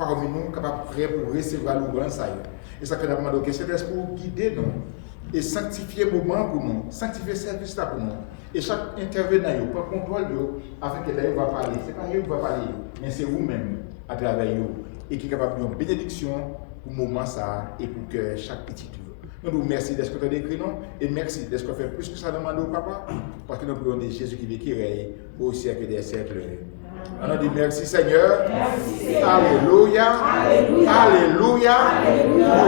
parmi nous capables prêts pour recevoir l'ouvrage ça. Et ça fait la demande que cet esprit guider nous et sanctifier le moment pour nous, sanctifier le service là pour nous. Et chaque intervenant, prend contrôle afin que d'ailleurs va parler. Ce n'est pas eux qui va parler, mais c'est vous-même à travers eux et qui est capable de une bénédiction pour le moment ça et pour que chaque petit tour. Nous vous remercions de ce que tu as décrit nous et merci de ce que tu fait plus que ça demande au papa parce que nous prions de Jésus qui vécu au siècle des siècles. On dit merci Seigneur. Merci, Alléluia. Alléluia. Alléluia.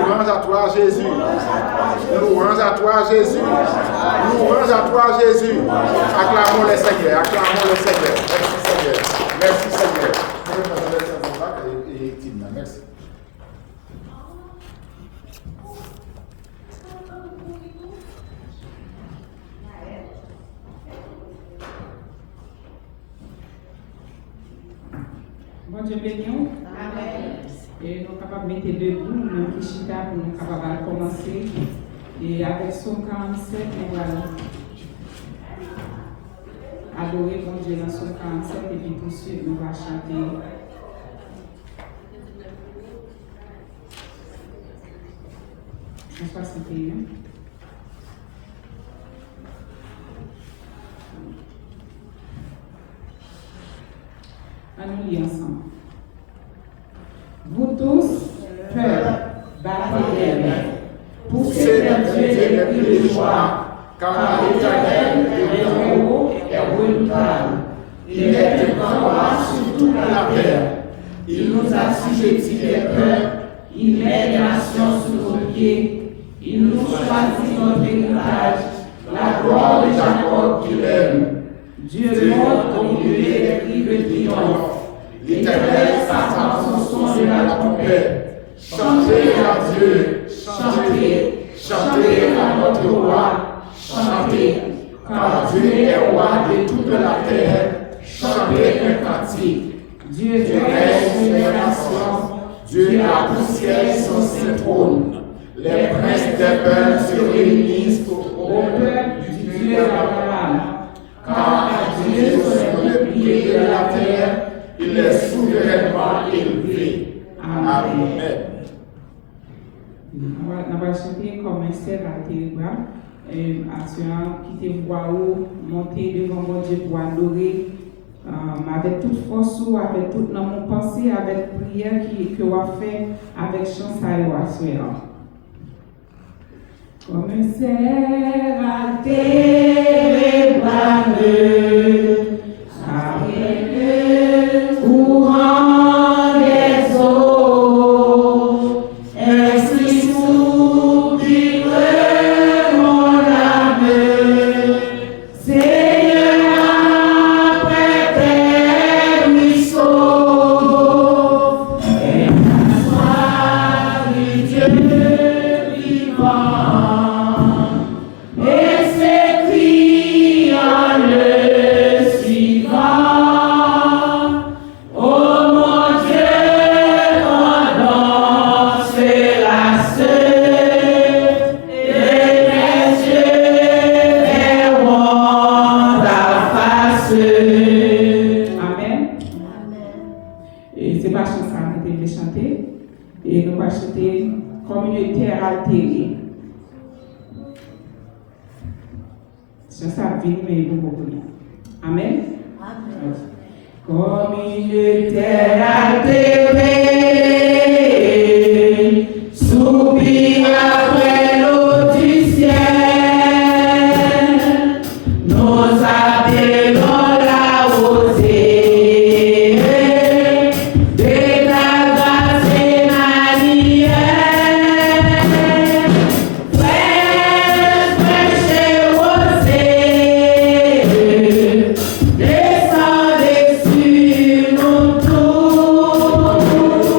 Louange à toi Jésus. Louange à toi Jésus. Louange à toi Jésus. Acclamons le Seigneur. Acclamons le Seigneur. Merci Seigneur. Merci Seigneur. Merci. Bon Dieu béni. Amen. Et nous sommes capables de mettre debout, nous Kishita, pour nous capables de commencer. Et avec son 47, nous allons adorer bon Dieu dans son 47 et puis tout de suite nous allons chanter. En 61. À nous lire ensemble. Vous tous, peuple, battez les mains, poussez notre Dieu les plus de joie, car l'Éternel est haut et redoutable. Il est un grand roi sur toute la terre. Il nous assujettit les peuples, il met les nations sous nos pieds. Il nous choisit notre héritage, la gloire de Jacob qu'il aime. Dieu monte au milieu des cris de triomphe. L'Éternel s'attend son son de la trompette. Chantez à Dieu, chantez, chantez à notre roi, chantez, car Dieu est roi de toute la terre. Chantez un cantique. Dieu règne sur les nations, Dieu a poussé son saint trône. Les princes des peuples se réunissent au peuple du Dieu Abraham. Car à Dieu sont le pilier de la terre, il est souverainement élevé. Amen. On va chanter comme un serre à télégramme, assurant quitter voix haut, monter devant mon Dieu pour adorer, avec toute force, avec toute mon pensée, avec prière que on fait, avec chance à assurant. Comme un serre à télégramme. Courant des eaux, ainsi soupire mon âme, Seigneur, après tes ruisseaux, et la soif du Dieu vivant, et ses cris en le suivant. Et nous allons chanter communautaire altérée. C'est ça, vie, mais beaucoup. Amen. Amen. Communautaire altérée, soupir après l'eau du ciel, nous appelons la rosée. Descendez sur nous tous.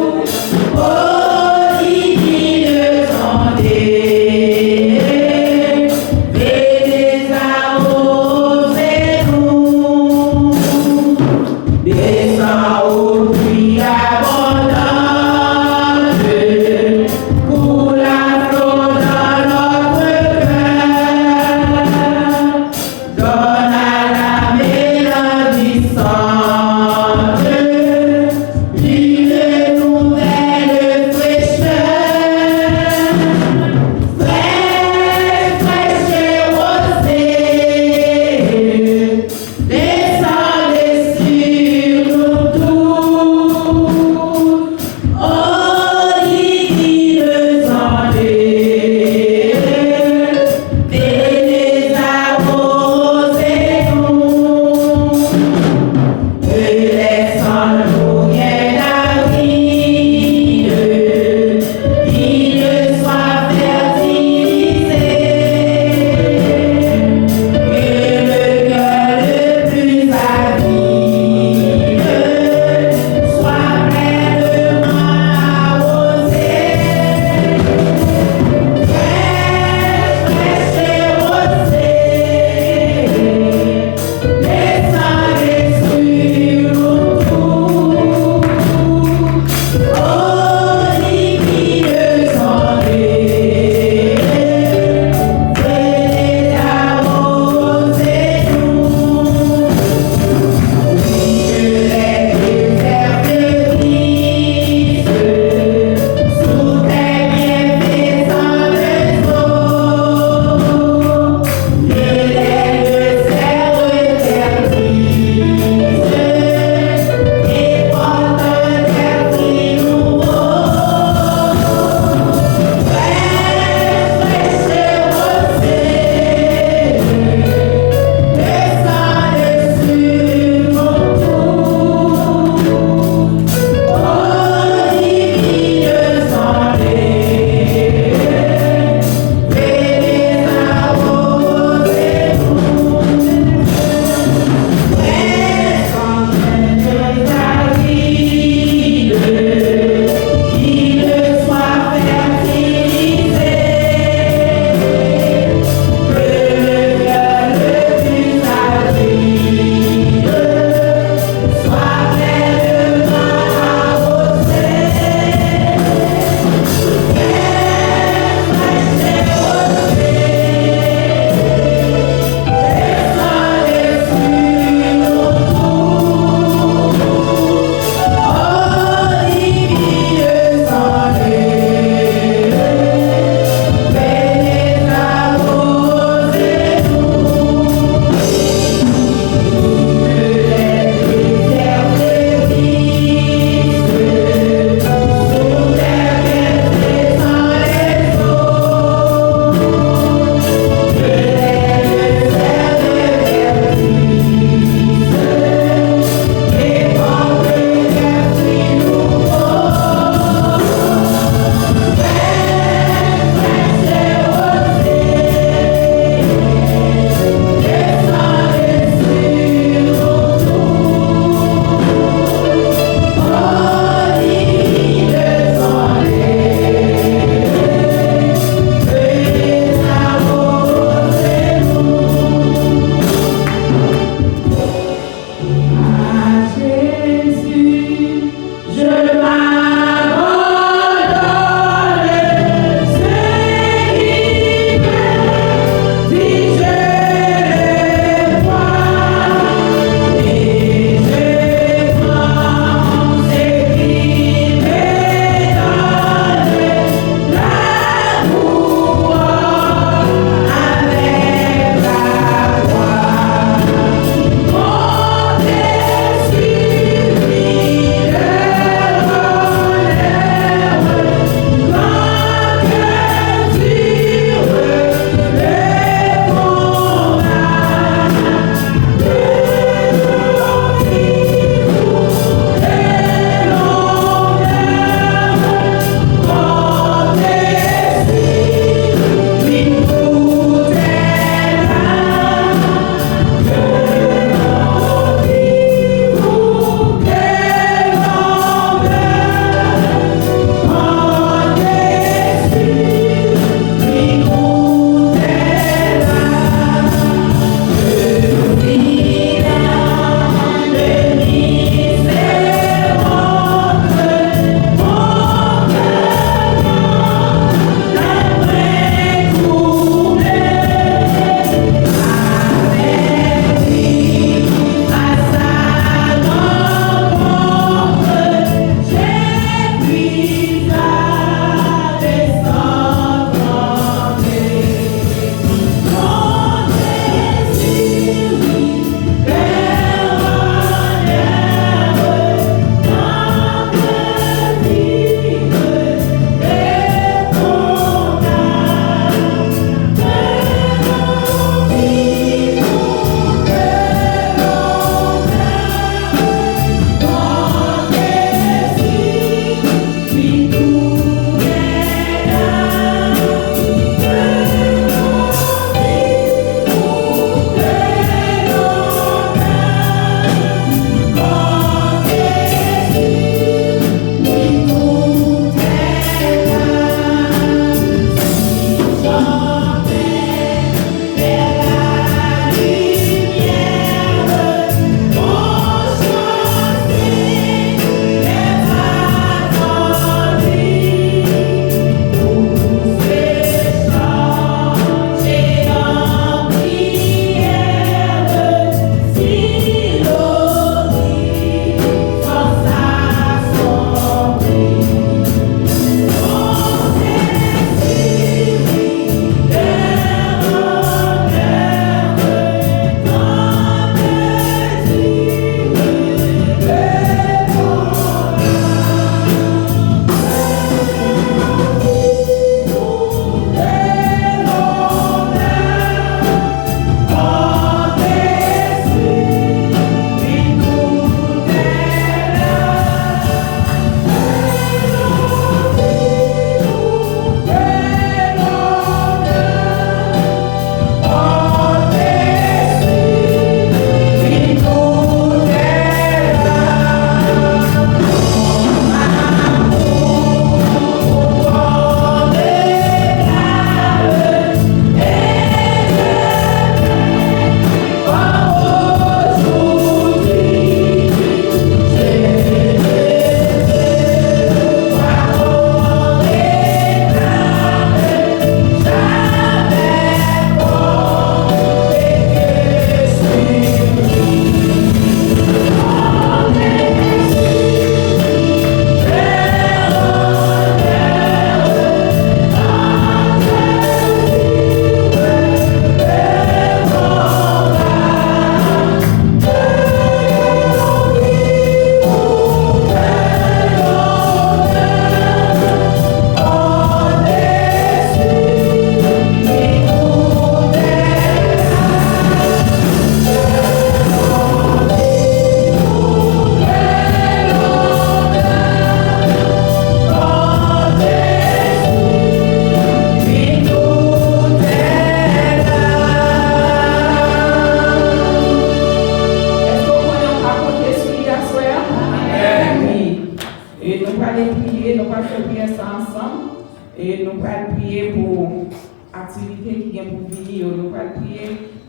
nous allons prier, nous allons prier ça ensemble. Et nous allons prier pour l'activité qui vient pour venir. Nous allons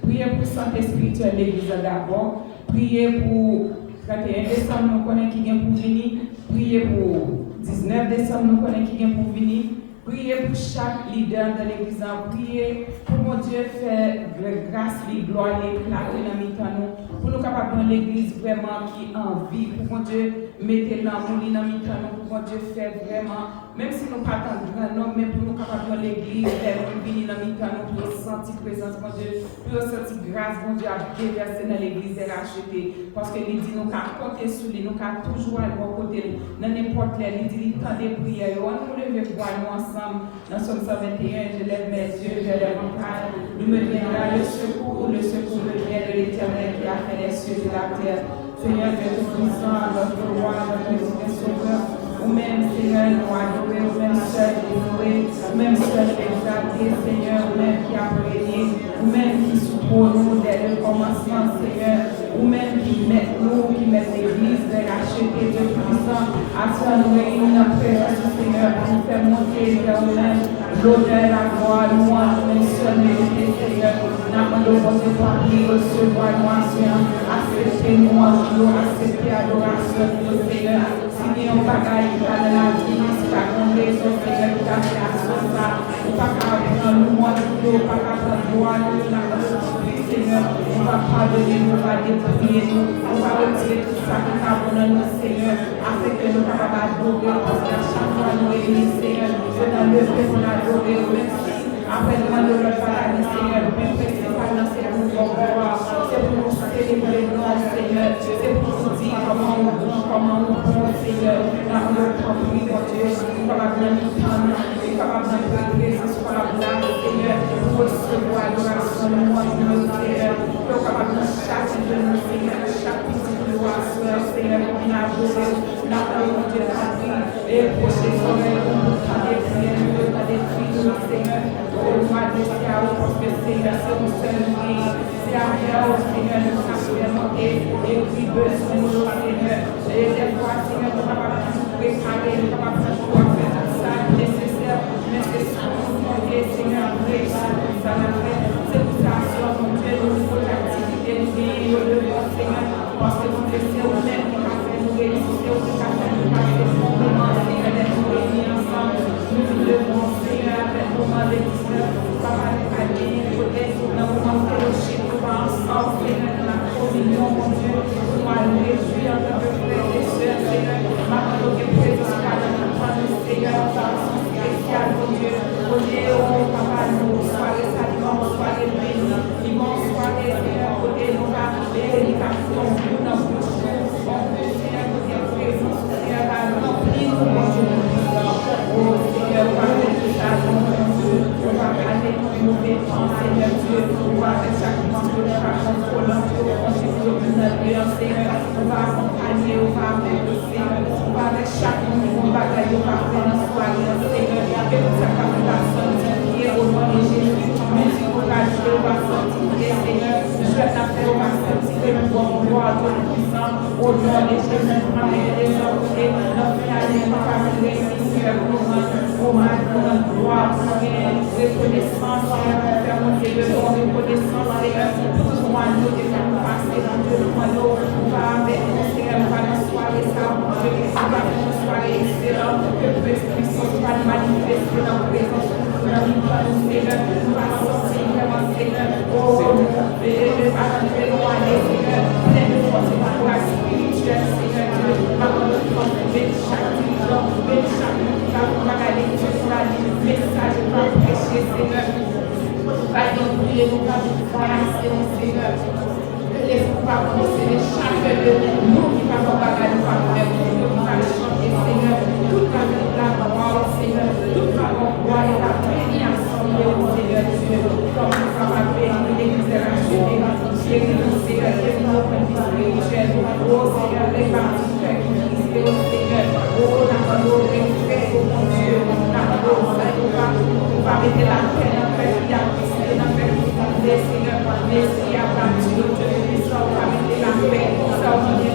prier pour santé spirituelle de l'Église d'abord. Prier pour 31 décembre, nous connaissons qui vient pour venir. Prier pour 19 décembre, nous connaissons qui vient pour venir. Priez pour chaque leader de l'Église. Priez pour mon Dieu faire grâce, gloire, l'éclat dans nous. Pour nous capables dans l'Église vraiment qui en vie. Pour mon Dieu mettre l'amour dans nous. Pour mon Dieu faire vraiment, même si nous ne pas tant grand nom, mais pour nous capables dans l'Église, faire venir dans nous pour sentir présence, mon Dieu, pour sentir grâce, mon Dieu, à déverser dans l'Église et racheter. Parce que il dit nous qu'à compter sur lui, nous qu'à toujours aller au côté, dans n'importe quel, il dit tant de prières. On nous lever pour nous ensemble. Dans Somme 121, je lève mes yeux, je lève mon cœur. Nous me viendra le secours me vient de l'Éternel qui a fait les cieux et la terre. Seigneur, Dieu tout-puissant, notre roi, notre Dieu sauveur, ou même, Seigneur, nous adorer, ou même seul honoré, ou même seul exalté, Seigneur, ou même qui a régné, ou même qui suppose nous dès le commencement, Seigneur, ou même qui met nous, qui met l'Église vers acheter Dieu puissant, afin de nous réunir dans la présence du Seigneur, pour nous faire monter vers nous-mêmes l'honneur, la gloire, louange, même seul mérité, Seigneur. Nous demandons votre famille, recevoir nous anciens, accepter nous en jour, accepter l'adoration de notre Seigneur. Si nous bagaille qui a de la vie, si la congrégation, Seigneur, qui a fait la chose, nous ne pas prendre louange, nous ne pas prendre gloire, nous ne Seigneur, on va pardonner, on va dépouiller, on va retirer tout ça qui est abondant nous, Seigneur, afin que nous soyons capables d'adorer, parce qu'à chaque fois nous réunissons, Seigneur, c'est dans le fait qu'on adore, merci. Après, nous demandons notre paradis, Seigneur, même que c'est pas dans ces pouvoirs, c'est pour nous célébrer notre Seigneur, c'est pour nous dire comment nous pouvons, Seigneur, dans notre propre vie, mon Dieu, nous capables de nous prendre, nous capables de nous présence, capables de Seigneur, pour recevoir l'adoration de moi, Seigneur, nous capables de chaque de nous, Seigneur, chaque petite loi, Seigneur, pour nous adorer, nous avons Dieu à vie, et pour ces oreilles, pour nous faire des prières, pour nous des cris, Seigneur, pour nous adresser à vous, parce que Seigneur, c'est vous seul qui, c'est à vous, Seigneur, nous expérimenter, et puis besoin de nous, Seigneur, et des fois, Seigneur, nous capables de nous préparer, nous capables de pouvoir faire tout ça nécessaire, mais c'est ça, Seigneur, ça n'a fait, c'est pour ça, mon Dieu, nous faut l'activité, nous veillons le devant, Seigneur, parce que nous c'est vous-même qui a fait nous réussir, c'est vous qui a fait nous passer ce moment, Seigneur, d'être réunis ensemble, nous nous devons, Seigneur, avec le moment de 19, papa, nous aller, peut-être, dans le moment de fellowship, nous va ensemble, Seigneur, dans la communion, mon Dieu, pour nous aller réjouir en tant que frères et sœurs, Seigneur, maintenant que présence dans notre famille, Seigneur, spécial, mon Dieu, oh, papa, nous, soirée saluant, soirée bénie, immense soirée, Seigneur, côté nous va, l'éducation, nous n'en plus, Seigneur, côté présence, Seigneur, va remplir nous, mon Dieu, oh, Seigneur, on va faire tout ça, mon Dieu, on va garder nos mauvais temps, Seigneur Dieu, on va faire chaque moment que nous va contrôler, on va Seigneur, on va accompagner, on va avec le Seigneur, on va avec chaque moment, on va garder, on va faire la soirée, Seigneur, que nous sommes au nom de Jésus, merci pour la joie, on va sentir, Seigneur, je vais t'appeler, on va sentir que nous avons gloire de puissant, au nom de Jésus, on va les sortir, notre famille, notre famille, Seigneur, pour notre gloire, pour reconnaissance, Seigneur, pour faire monter le nom, reconnaissance, Seigneur, pour tout le monde, nous devons passer dans le monde, on va avec nous, Seigneur, on va nous soirée, ça, on va faire une soirée excellente, que le Esprit Saint va manifester dans la présence. Seigneur, nous allons sortir vraiment, Seigneur, oh, et arriver loin, Seigneur, plein de force et de grâce spirituelle, Seigneur, maintenant nous sommes chaque dirigeant, chaque nous va aller sur la ligne, message, nous va prêcher, Seigneur, nous va prier, nous va brasser, Seigneur, laisse-nous pas commencer chaque de nous qui va nous bagarrer, nous va faire, nous va chanter, Seigneur, toute la vie de la parole, Seigneur, toute la gloire et la Seigneur Dieu, comme nous sommes appelés, l'Église est rachetée, l'Église, Seigneur, est notre spirituel, oh Seigneur, les parties qui existent, oh Seigneur, oh, nous avons fait, oh mon Dieu, nous avons on va mettre la terre dans le qui a glissé, dans le qui a glissé, Seigneur, merci à partir de Dieu, on va mettre la paix, ça va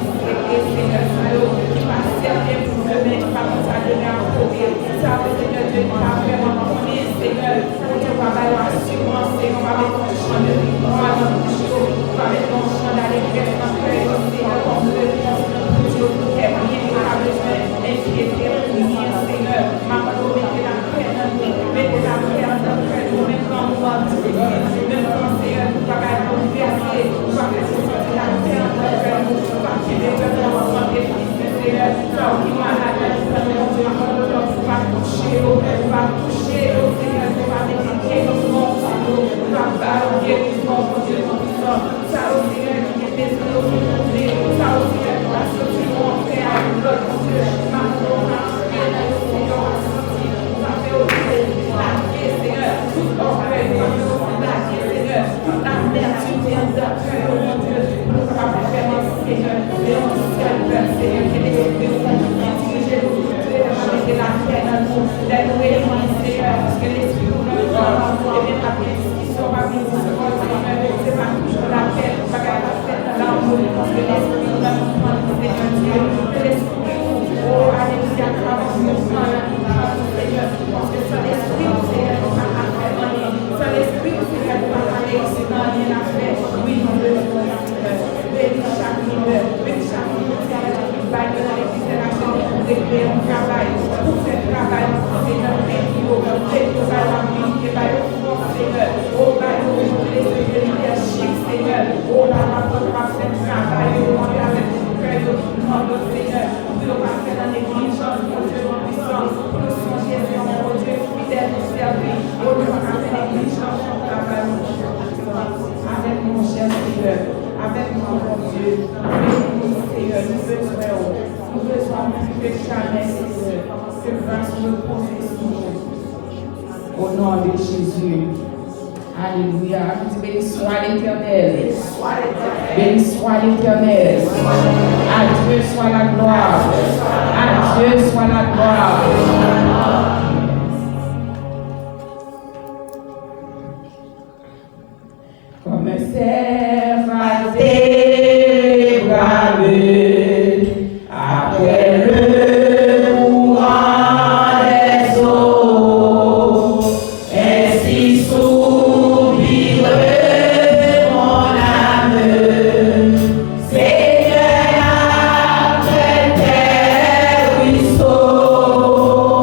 Au nom de Jésus. Alléluia. Béni soit l'Éternel. Béni soit l'Éternel. À Dieu soit la gloire. À Dieu soit la gloire. Comme un cerf à tes après le courant des eaux, ainsi soupire mon âme, Seigneur, après tes ruisseaux.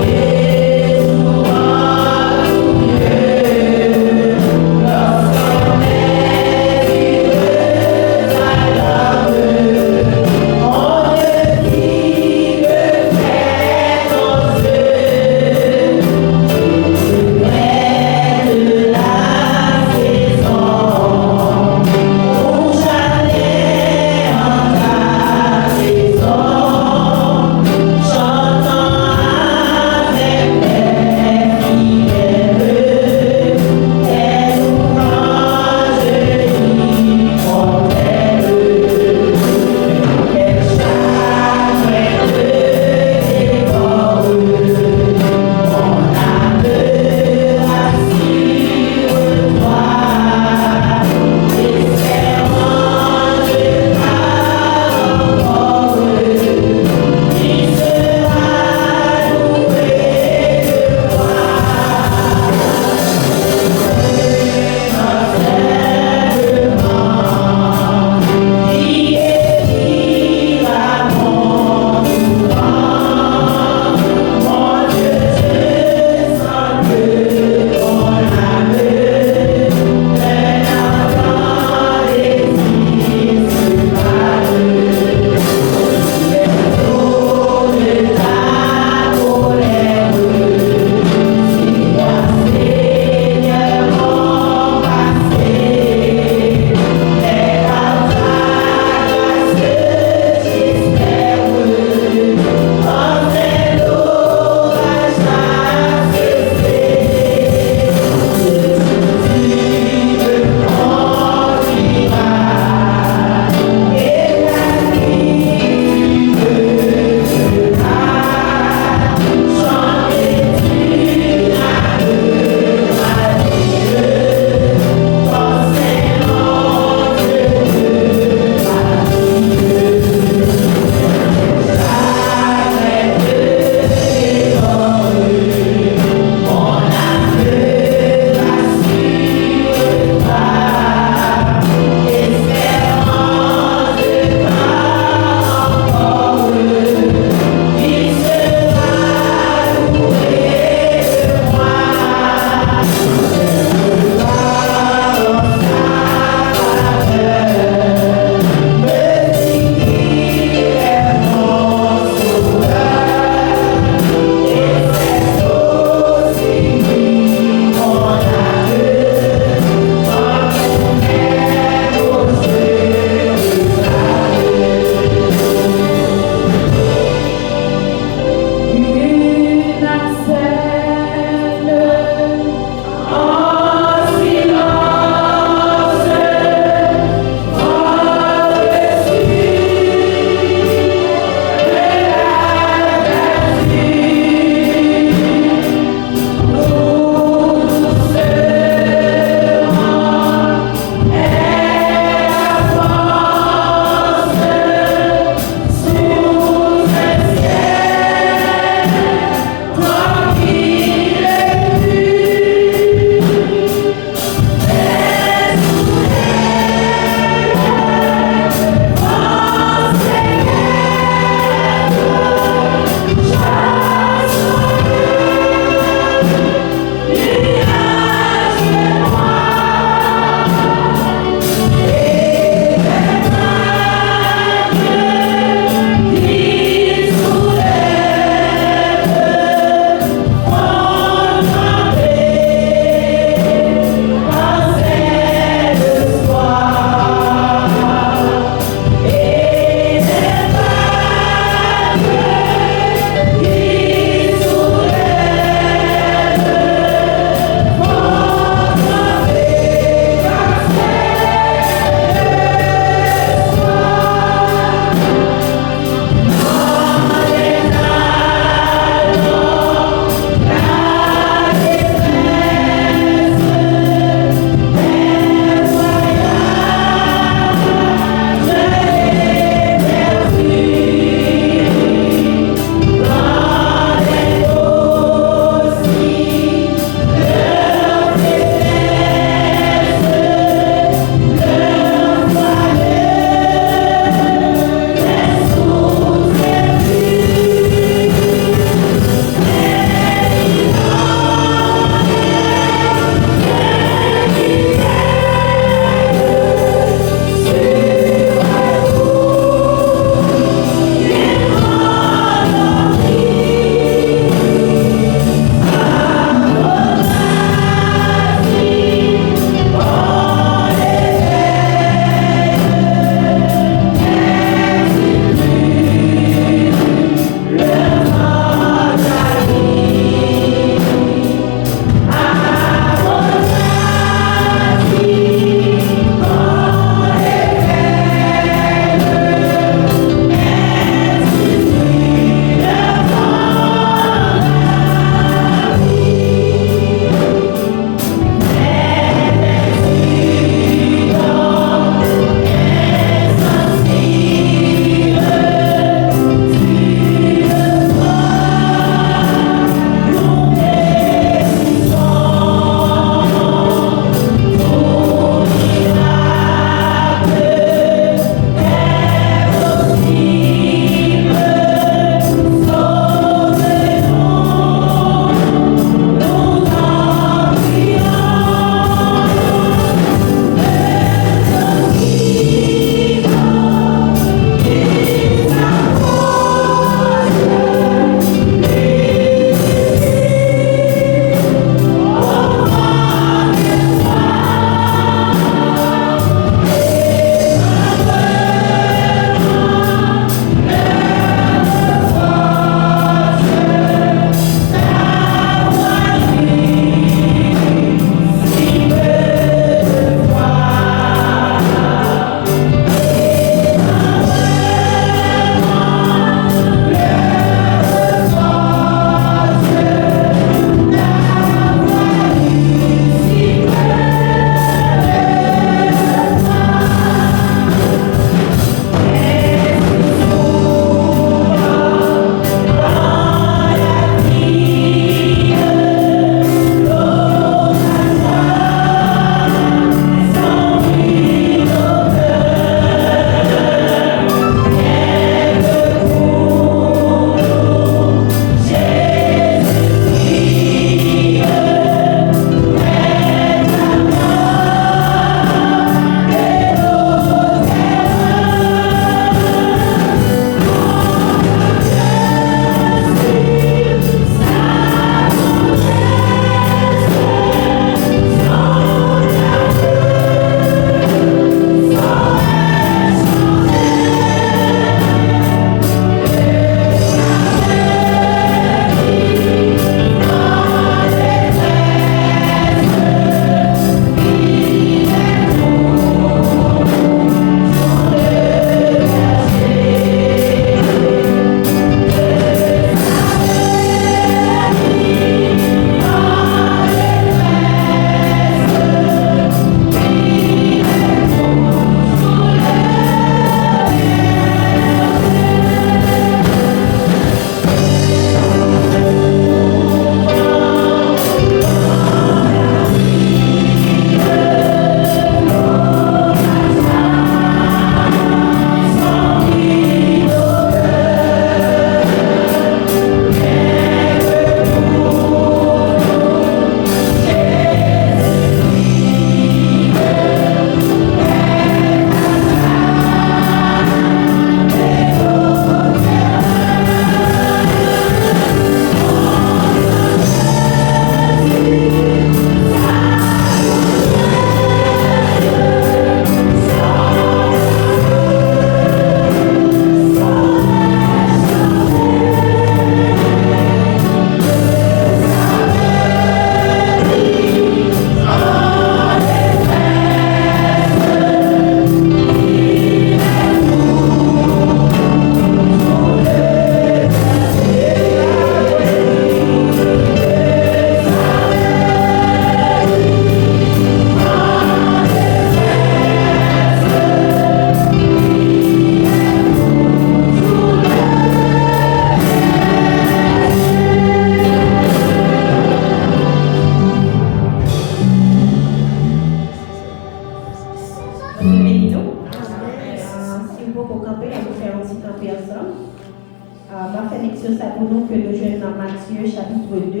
nous que nous jouons dans Matthieu chapitre 2,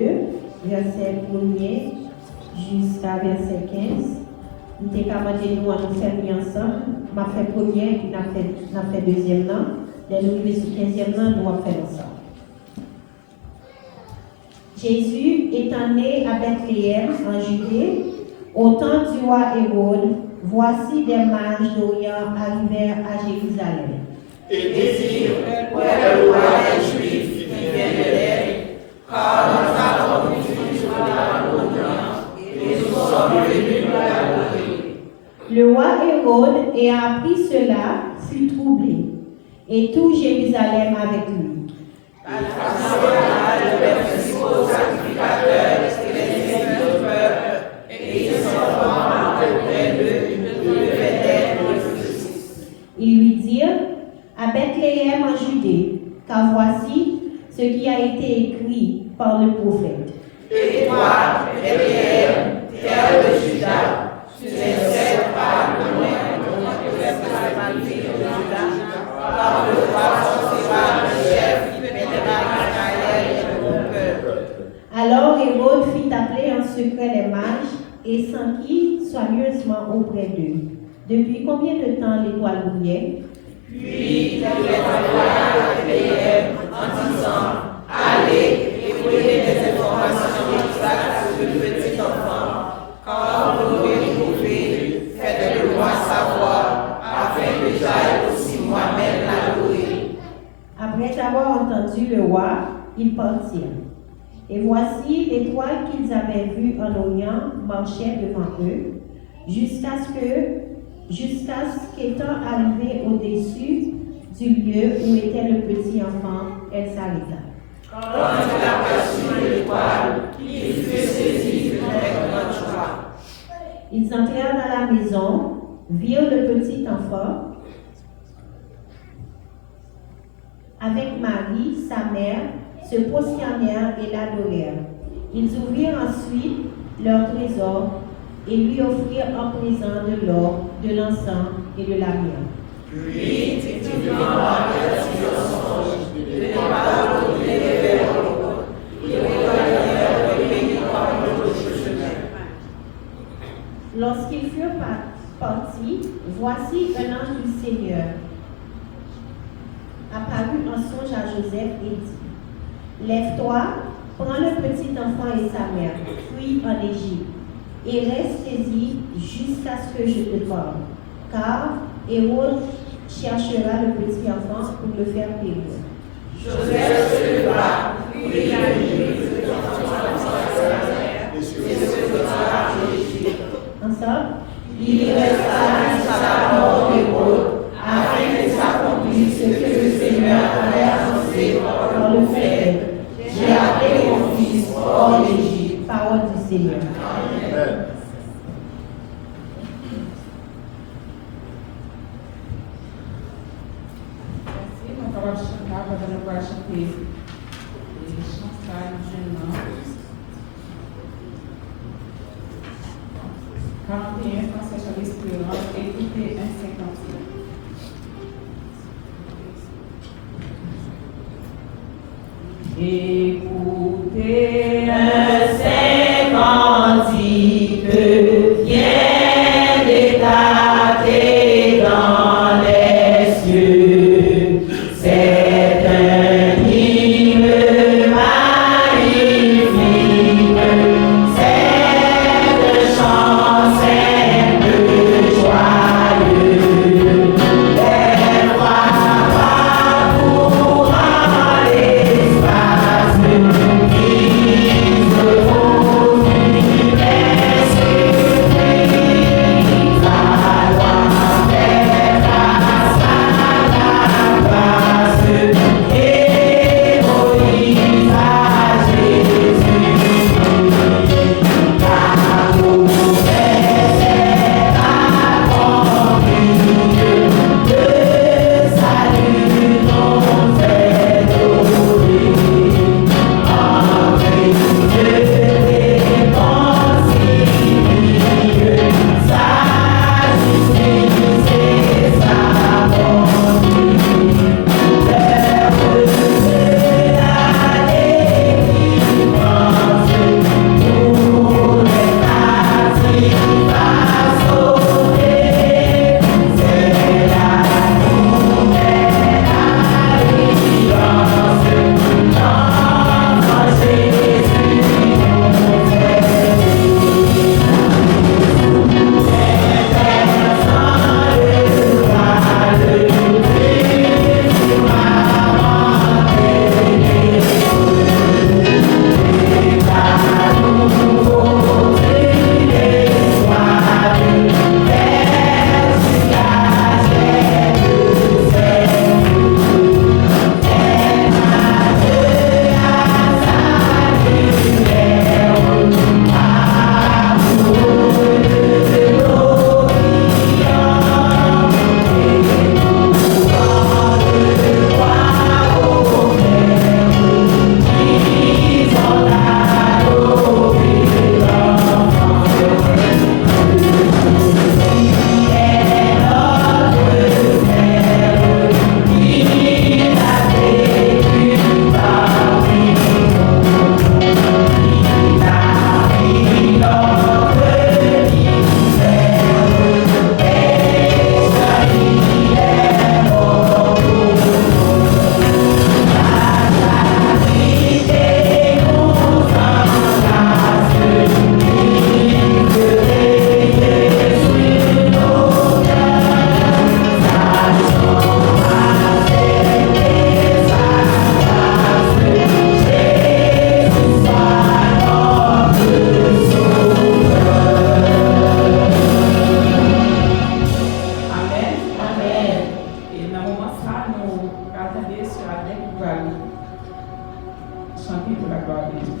verset 1er jusqu'à verset 15. Nous avons demandé nous à nous faire ensemble. M'a fait première et puis nous avons fait deuxième. Dès nous arrivons sur 15e, nous allons faire ensemble. Jésus étant né à Bethléem en Judée, au temps du roi Hérode, voici des mages d'Orient arrivèrent à Jérusalem. Et désirent pour le roi des Juifs qui vient de l'Est, car nous avons vu du roi l'Orient et nous sommes venus l'adorer. Le roi Hérode, ayant appris cela, fut troublé, et tout Jérusalem avec lui. Les principaux sacrificateurs et les aînés du peuple, et ils sont auprès d'eux, devaient être justice. Ils lui dirent, à Bethléem en Judée, car voici ce qui a été écrit par le prophète. Et toi, Bethléem, terre de Juda, tu n'es pas loin de la famille de Juda, car le roi sera le chef qui mènera Israël et le peuple. Alors Hérode fit appeler en secret les mages et s'enquit soigneusement auprès d'eux. Depuis combien de temps l'étoile brillait? Puis il les envoya à Bethléem en disant, allez et prenez des informations exactes sur le petit enfant, car vous l'aurez trouvé, faites-le moi savoir, afin que j'aille aussi moi-même l'adorer. Après avoir entendu le roi, ils partirent. Et voici l'étoile qu'ils avaient vue en Orient marchait devant eux, jusqu'à ce qu'étant arrivée au-dessus du lieu où était le petit enfant, elle s'arrêta. Quand il aperçut l'étoile, il fut saisi d'une très grande joie. Ils entrèrent dans la maison, virent le petit enfant avec Marie, sa mère, se prosternèrent et l'adorèrent. Ils ouvrirent ensuite leur trésor et lui offrirent en présent de l'or, de l'encens et de la myrrhe. Puis, divin avertir son songe, de ne pas retourner vers l'autre, ils retournèrent le pays par l'autre chemin. Lorsqu'ils furent partis, voici un ange du Seigneur apparut en songe à Joseph et dit, lève-toi, prends le petit enfant et sa mère, fuis en Égypte, et reste-y jusqu'à ce que je te parle, car Hérode cherchera le petit enfant pour le faire périr. Joseph se leva, prit la Juive, et se retira en Égypte. Ensemble, Il resta jusqu'à la mort d'Hérode, afin que s'accomplisse ce que le Seigneur avait annoncé par le prophète. J'ai appelé mon fils hors d'Égypte. parole du Seigneur. Amen. Merci, on va chanter les chansons musulmanes. 41, Français sur l'Espérance, écoutez 1,51. Écoutez un cinquantique vient d'éclater dans les cieux. C'est un hymne magnifique, cette chant simple, joyeux. Les voix parcourant l'espace qui chanter pour la gloire de Dieu.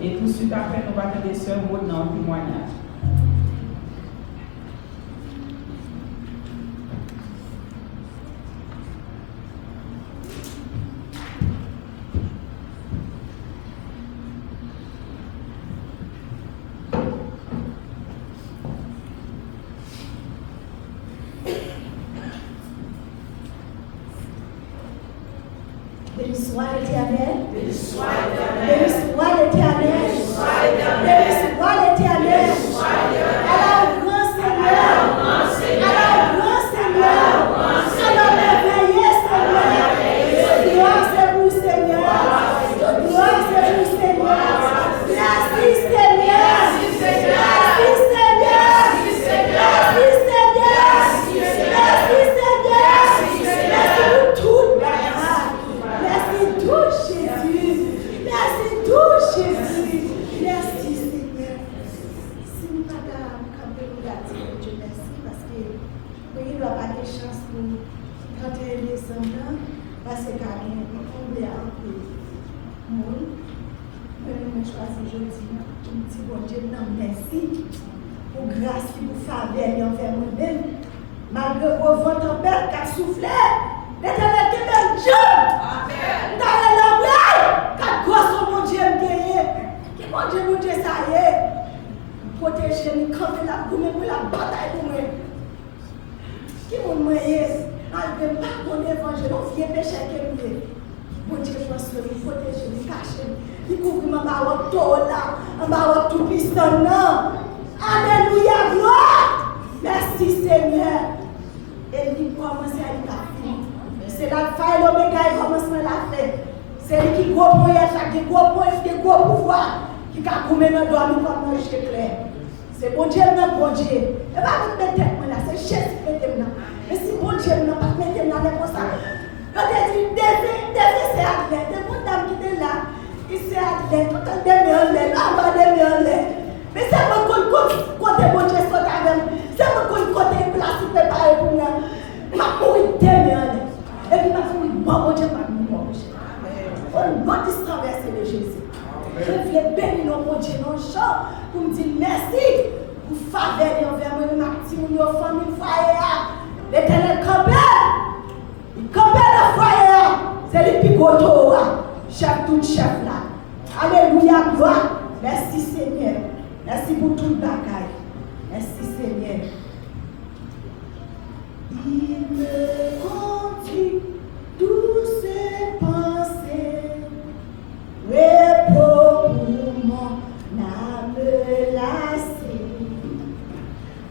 Et tout de suite après, nous allons des sœurs Maud dans le témoignage. Béni soit l'Éternel. Béni soit l'Éternel. Béni soit l'Éternel. Alors, grand Seigneur. Alors, grand Seigneur. Alors, merveilleux Seigneur. Gloire c'est vous, Seigneur. Gloire c'est vous, Seigneur. Merci, Seigneur. Merci, Seigneur. Merci, Seigneur. Merci, Seigneur. Merci, Seigneur. Merci pour toute la grâce. Merci tout Jésus. Merci tout Jésus. Merci Seigneur. Si nous pas camper pour dire Dieu merci parce que il n'y a pas de chance pour 31 décembre parce que quand on est un peu monde, nous choisi aujourd'hui pour dire bon Dieu merci pour grâce pour faveur envers moi-même malgré vos vents tempêtes qui soufflé. L'Éternel qui même Dieu. Amen. Dans la langue, quand grâce au mon Dieu me gagné, qui mon Dieu ça y est, protéger, me camper la pour la bataille pour moi. Qui mon moyen, enlever pas mon évangile, on vient pécher que mieux. Mon Dieu transfère, protéger, me cacher, me couvrir ma barre là, en barre tout puissant non. Alléluia, gloire. Merci Seigneur. Et il commence à y passer. C'est l'alpha et l'oméga, il commence à la faire. C'est lui qui gros moyen, qui gros moyen, qui gros pouvoir, qui a coupé dans le doigt, nous comme nous clair. C'est bon Dieu, non bon Dieu. Et pas mettre tête là, c'est Jésus qui est là. Mais si bon Dieu, non pas mettre là, comme ça. Quand il dit, David, c'est athlète. Le monde qui est là, il c'est athlète. Tout le temps, en l'air, là, on va demi en l'air. Mais c'est mon côté bon Dieu, c'est mon côté place préparé pour moi. Ma couille demi en l'air. Et puis, ma fille, bon Dieu, pas moi. On doit traverser de Jésus. Je viens bénir mon Dieu, mon chant, pour me dire merci pour faveur envers moi, ma petite famille, foyer. L'Éternel campait. Il campait le foyer. C'est le picoto, chef tout chef là. Alléluia, gloire. Merci Seigneur. Merci pour tout le bagaille. Merci Seigneur. Il me conduit tous ses pensées, repos pour mon âme lassée,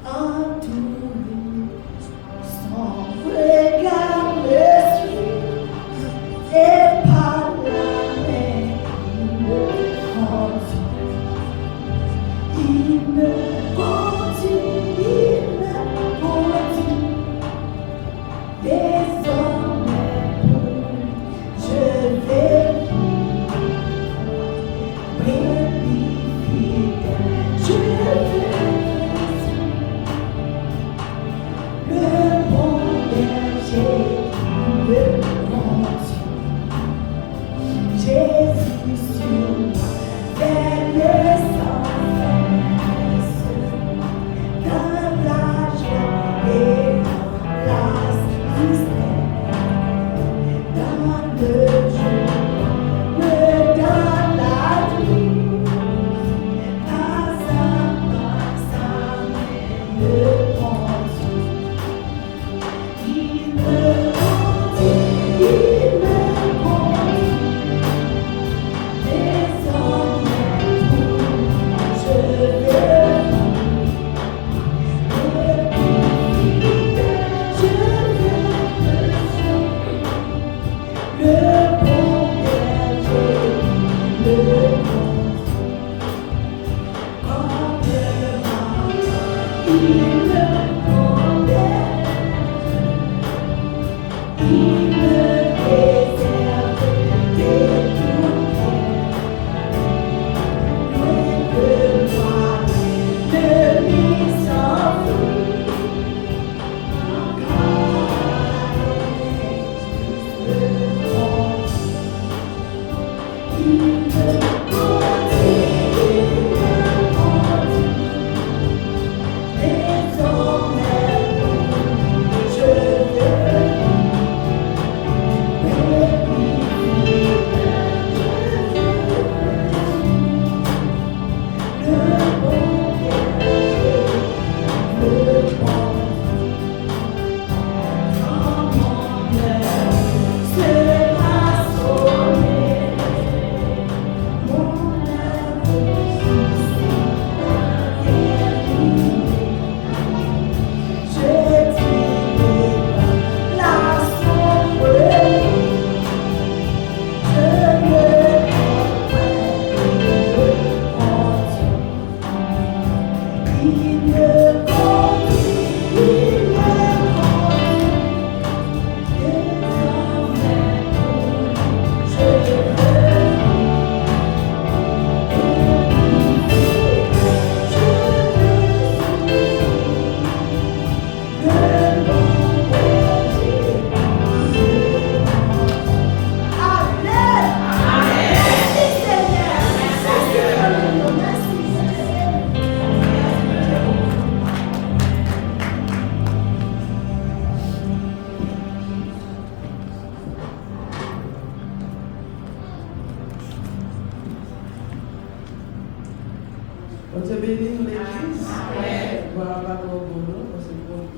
entouré, son regard me suit, et par la main il me conduit, désormais je vais je vais le bon berger me conduit. Jésus sur moi vers le sans-cesse, dans la joie et dans la dans le jour, me donne la vie, pas à pas, me conduit. Il me conduit, désormais je vais le bon berger me conduit. Il me condamne, il me préserve des douleurs. Loin de moi, l'ennemi s'enfuit. Il On te bénit l'église. Voilà, pas trop bon nom, parce que bon,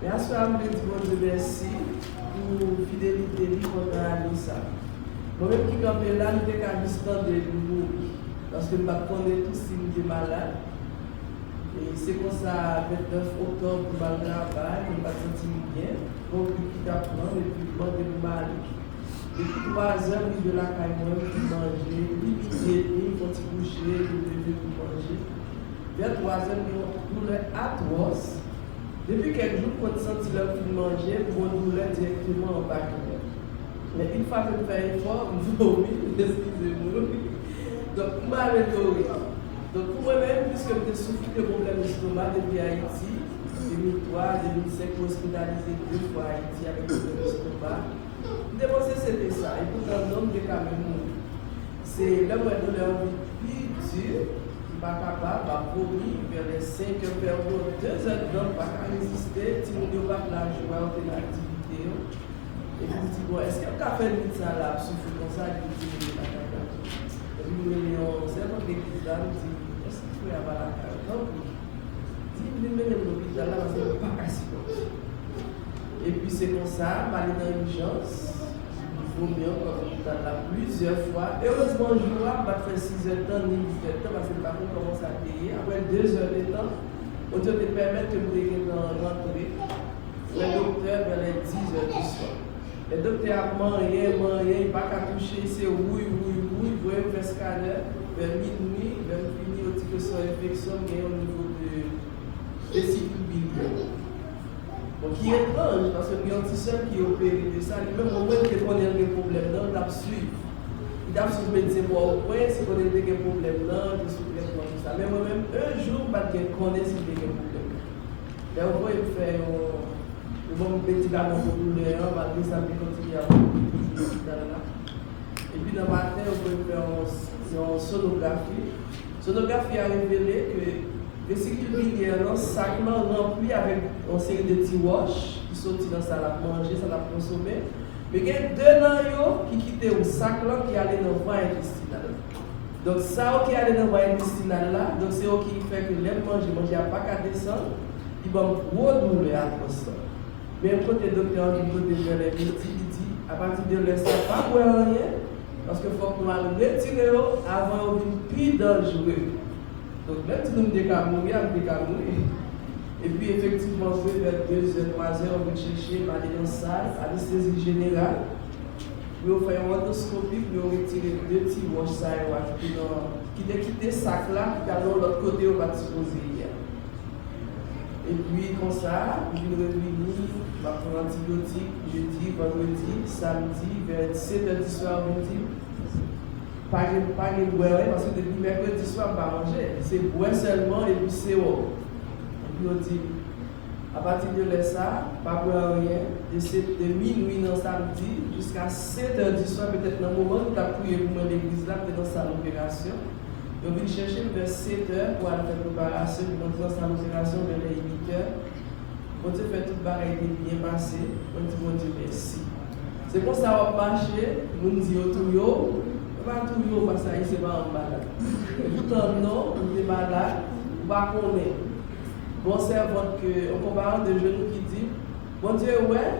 mais à ce moment-là, je dis bon Dieu merci pour fidélité pendant l'année ça. Moi-même qui campais là, nous sommes à distance de nous, parce que nous ne connaissons tous si nous sommes malades. Et c'est comme ça, 29 octobre, nous allons travailler, nous ne pas sentir bien, donc nous quittons apprendre et puis nous demandons de mal. Depuis 3 heures, nous de la caille, nous manger, nous quand il coucher, nous devons manger. Vers 3 heures, nous avons douleur atroce. Depuis quelques jours, quand on sentit leur film manger, nous avons douleur directement en bas. Mais une fois que nous faisons effort, nous dormons, excusez-moi. Donc, nous m'avons dormi. Donc, pour moi-même, puisque je souffre de problèmes d'estomac depuis Haïti, 2003, 2005, hospitalisé 2 fois à Haïti avec des problèmes d'estomac. Dépenser c'était ça, et pourtant l'homme de quand même c'est là où nous avons plus dur, pas capable, pas promis, vers les 5 heures vers 2 heures d'homme, pas qu'à résister, si nous n'avons pas la joie de l'activité. Et puis dit, bon, est-ce que vous avez fait ça là, souffle comme ça, et puis dit, et puis nous avons, c'est un peu l'église là, nous dit, est-ce qu'il faut y avoir la carte? Non, dit, nous avons l'hôpital là, parce que nous pas qu'à s'y porter. Et puis c'est comme ça, aller dans l'urgence. Bien comme là plusieurs fois. Heureusement, je vois, pas faire 6 heures de temps ni 8 heures de temps parce que le patron commence à payer. Après 2 heures de temps, on te permet de vous rentrer. Le docteur vers les 10 heures du soir. Le docteur a rien, il n'a pas qu'à toucher, c'est oui, vous voyez, faire scanner vers minuit, vers fini, on dit que son infection est au niveau de cycle biliaire. Donc, qui est étrange, parce que les antisèmes qui opèrent de ça, même au moins qu'ils connaissent des problèmes, non, ils doivent suivre. Ils doivent suivre le médecin pour au point, s'ils connaissent des problèmes, non, ils suivent les tout ça. Mais moi-même, un jour, je connais s'ils ont des problèmes. Mais au moins, ils font le bon médicament pour douleur, malgré ça, ils continuent à faire là. Et puis, dans le matin, on peut faire une sonographie. La sonographie a révélé que le cycle biliaire, saclement rempli avec une série de petits wash qui sortent dans ça, la manger, ça la consommer. Mais il y a 2 ans qui quittent le sac là qui allaient dans le voie intestinale. Donc, ça qui allait dans le voie intestinale là, donc c'est eux qui fait que les manger à pas qu'à descendre, ils vont gros douleur à ça. Mais côté docteur, qui côté de les dit, à partir de l'instant, pas pour rien, parce qu'il faut qu'on le retirer avant de plus dangereux. Donc, même si nous avons mourir, Et puis, effectivement, vers 2 h 3 h on va chercher, aller dans la salle, anesthésie générale. Puis, on fait une endoscopie, puis on retire 2 petits wash qui ont quitté le sac là, puis de l'autre côté, on va disposer hier. Et puis, comme ça, je vais revenir, je vais prendre antibiotiques, jeudi, vendredi, samedi, vers 17 h du soir, midi. Pas de boire, parce que depuis mercredi soir, on va manger. C'est boire seulement et puis c'est haut. Et puis on dit, À partir de ça, pas pour rien, de minuit dans samedi jusqu'à 7h du soir, peut-être dans le moment où tu as prié pour l'église là, dans sa opération. On vient chercher vers 7h pour aller faire préparation, puis on dit dans sa opération vers les 8h. On Dieu fait tout pareil, bien passé. On dit bon Dieu merci. C'est pour ça qu'on va marcher, on dit tout pas tout parce que c'est pas un malade. Tout en non, on est malade, on va connaître. Bon servant que, en comparant des jeunes qui disent, bon Dieu, ouais,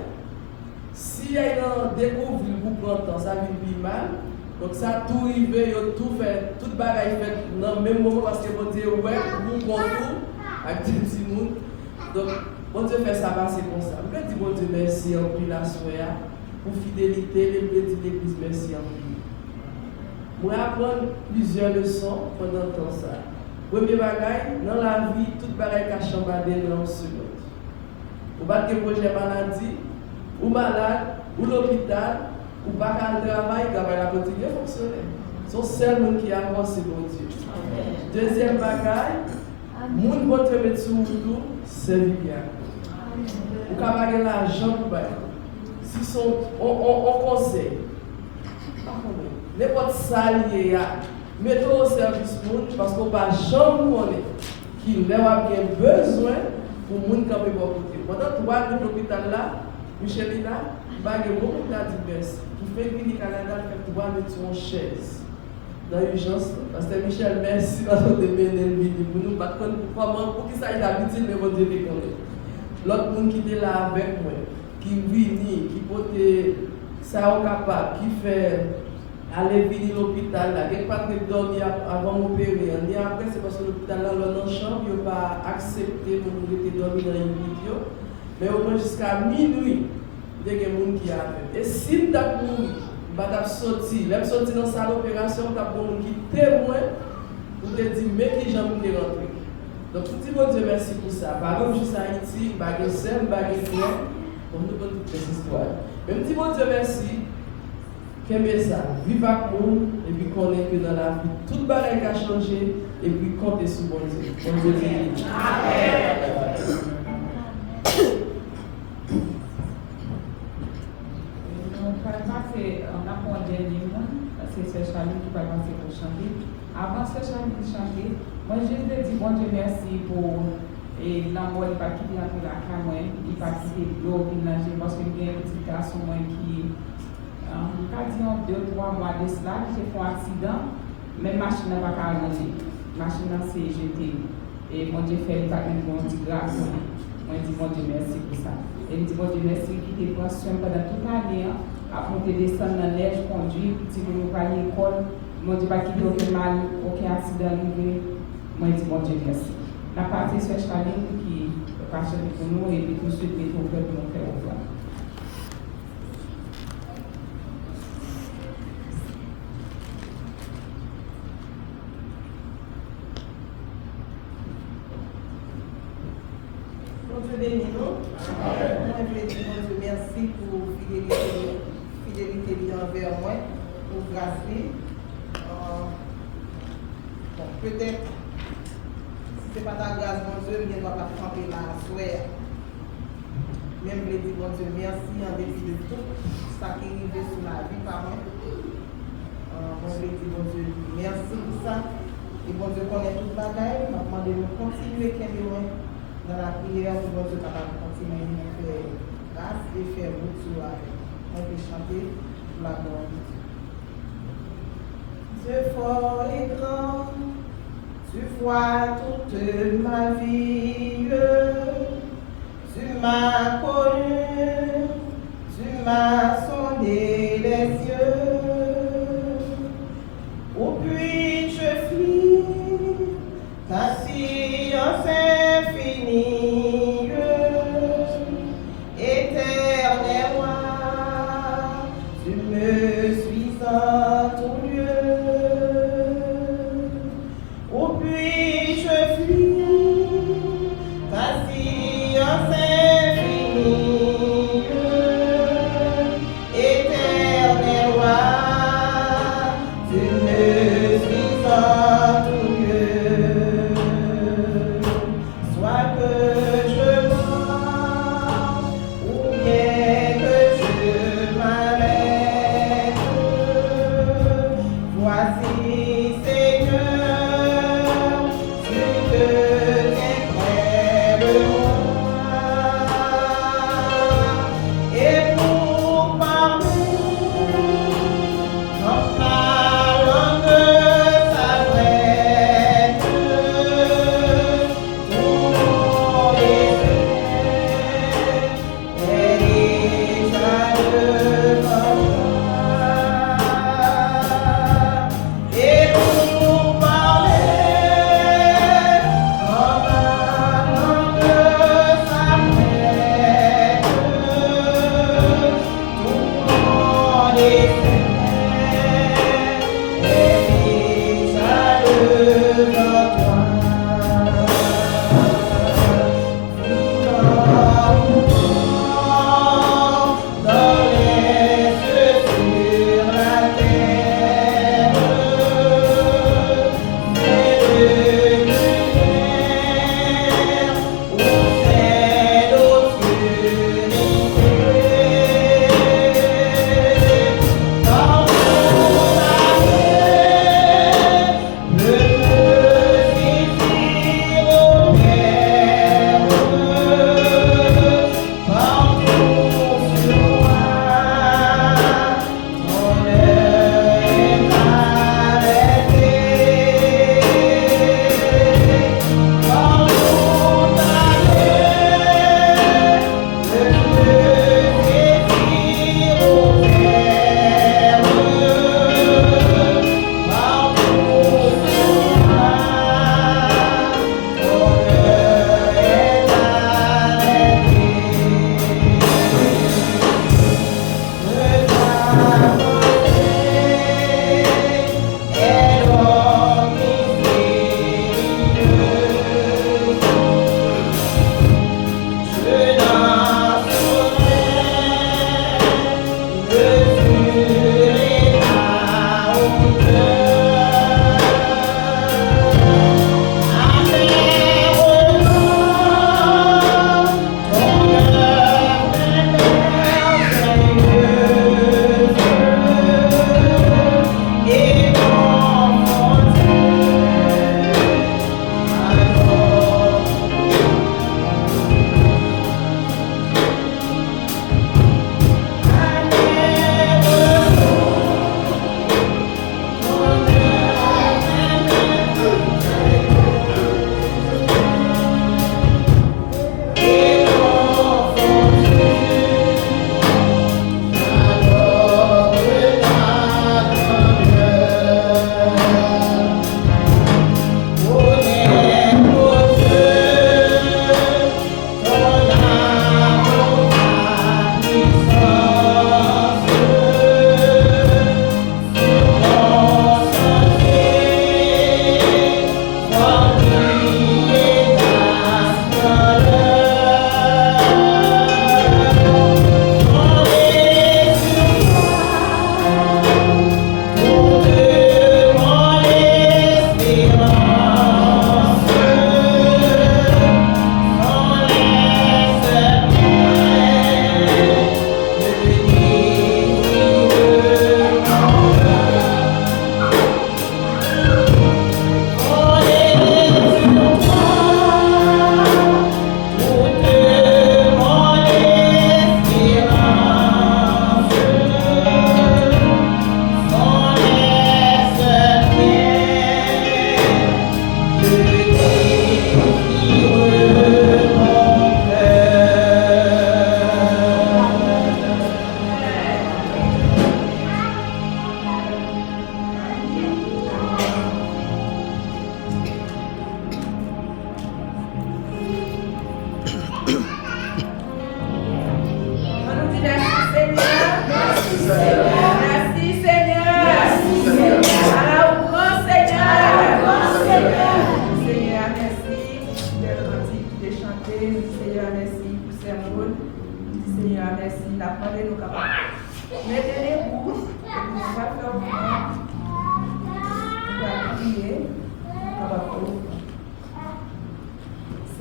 si il y a un découvre pour prendre temps, ça vient plus mal. Donc ça tout arrivé, tout fait, toute bagaille fait dans le même moment parce que bon Dieu, ouais, vous comptez avec des petits monde. Donc, bon Dieu fait ça passer comme ça. Je dis bon Dieu merci en plus la soirée pour fidélité, les petits l'église merci en plus. Moi apprendre plusieurs leçons pendant le temps ça. Premier bagaille, dans la vie, toute bagaille qui a chambardé dans une seconde. Ou pas de projet maladie, ou malade, ou l'hôpital, ou pas de travail, la continuer à fonctionner. C'est le seul monde qui avance, bon Dieu. Deuxième bagaille, moun bon te mettre sur tout, c'est bien. Ou quand on a l'argent pour bailler. Si son, on conseille. N'importe salier, mettez-le au service moun parce qu'on pas jamais connaître qui a bien besoin pour moun camper pour côté. Pendant 3 ans l'hôpital là, Michelina, il y a beaucoup de diverses qui fait que le Canada fait 3 minutes sur une chaise dans l'urgence. Parce que Michel, merci parce que vous avez mené le vidéo pour nous. Par contre, pour qui ça est habitué, mais vous devez connaître. L'autre monde qui était là avec moi, qui vient, qui peut ça capable, qui fait aller venir à l'hôpital, quelque part de dormir avant d'opérer. Et après, c'est parce que l'hôpital là, dans la chambre, il n'a pas accepté pour nous dormir dans une vidéo. Mais au moins jusqu'à minuit, il y a des gens qui arrivent. Et si tu as mouru, tu vas sortir. Même sortir dans sa opération, tu as des gens qui témoignent pour te dire, mais qui j'aime te rentrer. Donc, tout le monde, merci pour ça. Par exemple, juste Haïti, baguette seul, baguette plein, pour nous donner toutes ces histoires. Même si bon Dieu merci. Qu'aimer ça, vivre avec nous, et puis connaître que dans la vie, toute barrière a changé, et puis compter sur bon Dieu. Bon Dieu béni. On a pour un dernier monde, c'est ce Charlie qui va passer pour chanter. Avant ce Charlie de chanter, moi je lui dis bon Dieu merci pour l'amour, il va quitter la caméra, il va quitter l'eau, parce qu'il y a un petit garçon qui. Quand il y a 2-3 mois de cela, j'ai fait un accident, mais la machine n'a pas arrangé. La machine s'est jetée. Et mon Dieu fait le paquet de mon petit grâce. Moi, je dis bon Dieu merci pour ça. Et je dis bon Dieu merci qui te prend soin pendant toute l'année. Après, tu descends dans la neige, conduire, tu ne vas pas à l'école. Mon Dieu pas quitter aucun mal, aucun accident arrivé. Moi, je dis bon Dieu merci. La partie sur Charlie qui va chanter pour nous et puis tout de suite, les pour nous faire au revoir. Moi, je vais dire merci pour fidélité envers moi, pour grâce. Bon, peut-être, si ce n'est pas ta grâce, mon Dieu, je ne dois pas tremper la soirée. Même je dis, mon Dieu, merci en dépit de tout, ça qui est arrivé sur la vie par moi. Moi, je dis, mon Dieu, merci pour ça. Et bon Dieu connaît toute la bagaille, je vais demander de continuer dans la prière pour votre capable de continuer à faire grâce et faire retour avec. On peut chanter pour la gloire de Dieu. Dieu fort et grand, tu vois toute ma vie. Tu m'as connu, tu m'as sondé les yeux. Où puis-je fuir ta science infinie, éternel roi, tu me suis en tout lieu. Où puis-je fuir ta science infinie,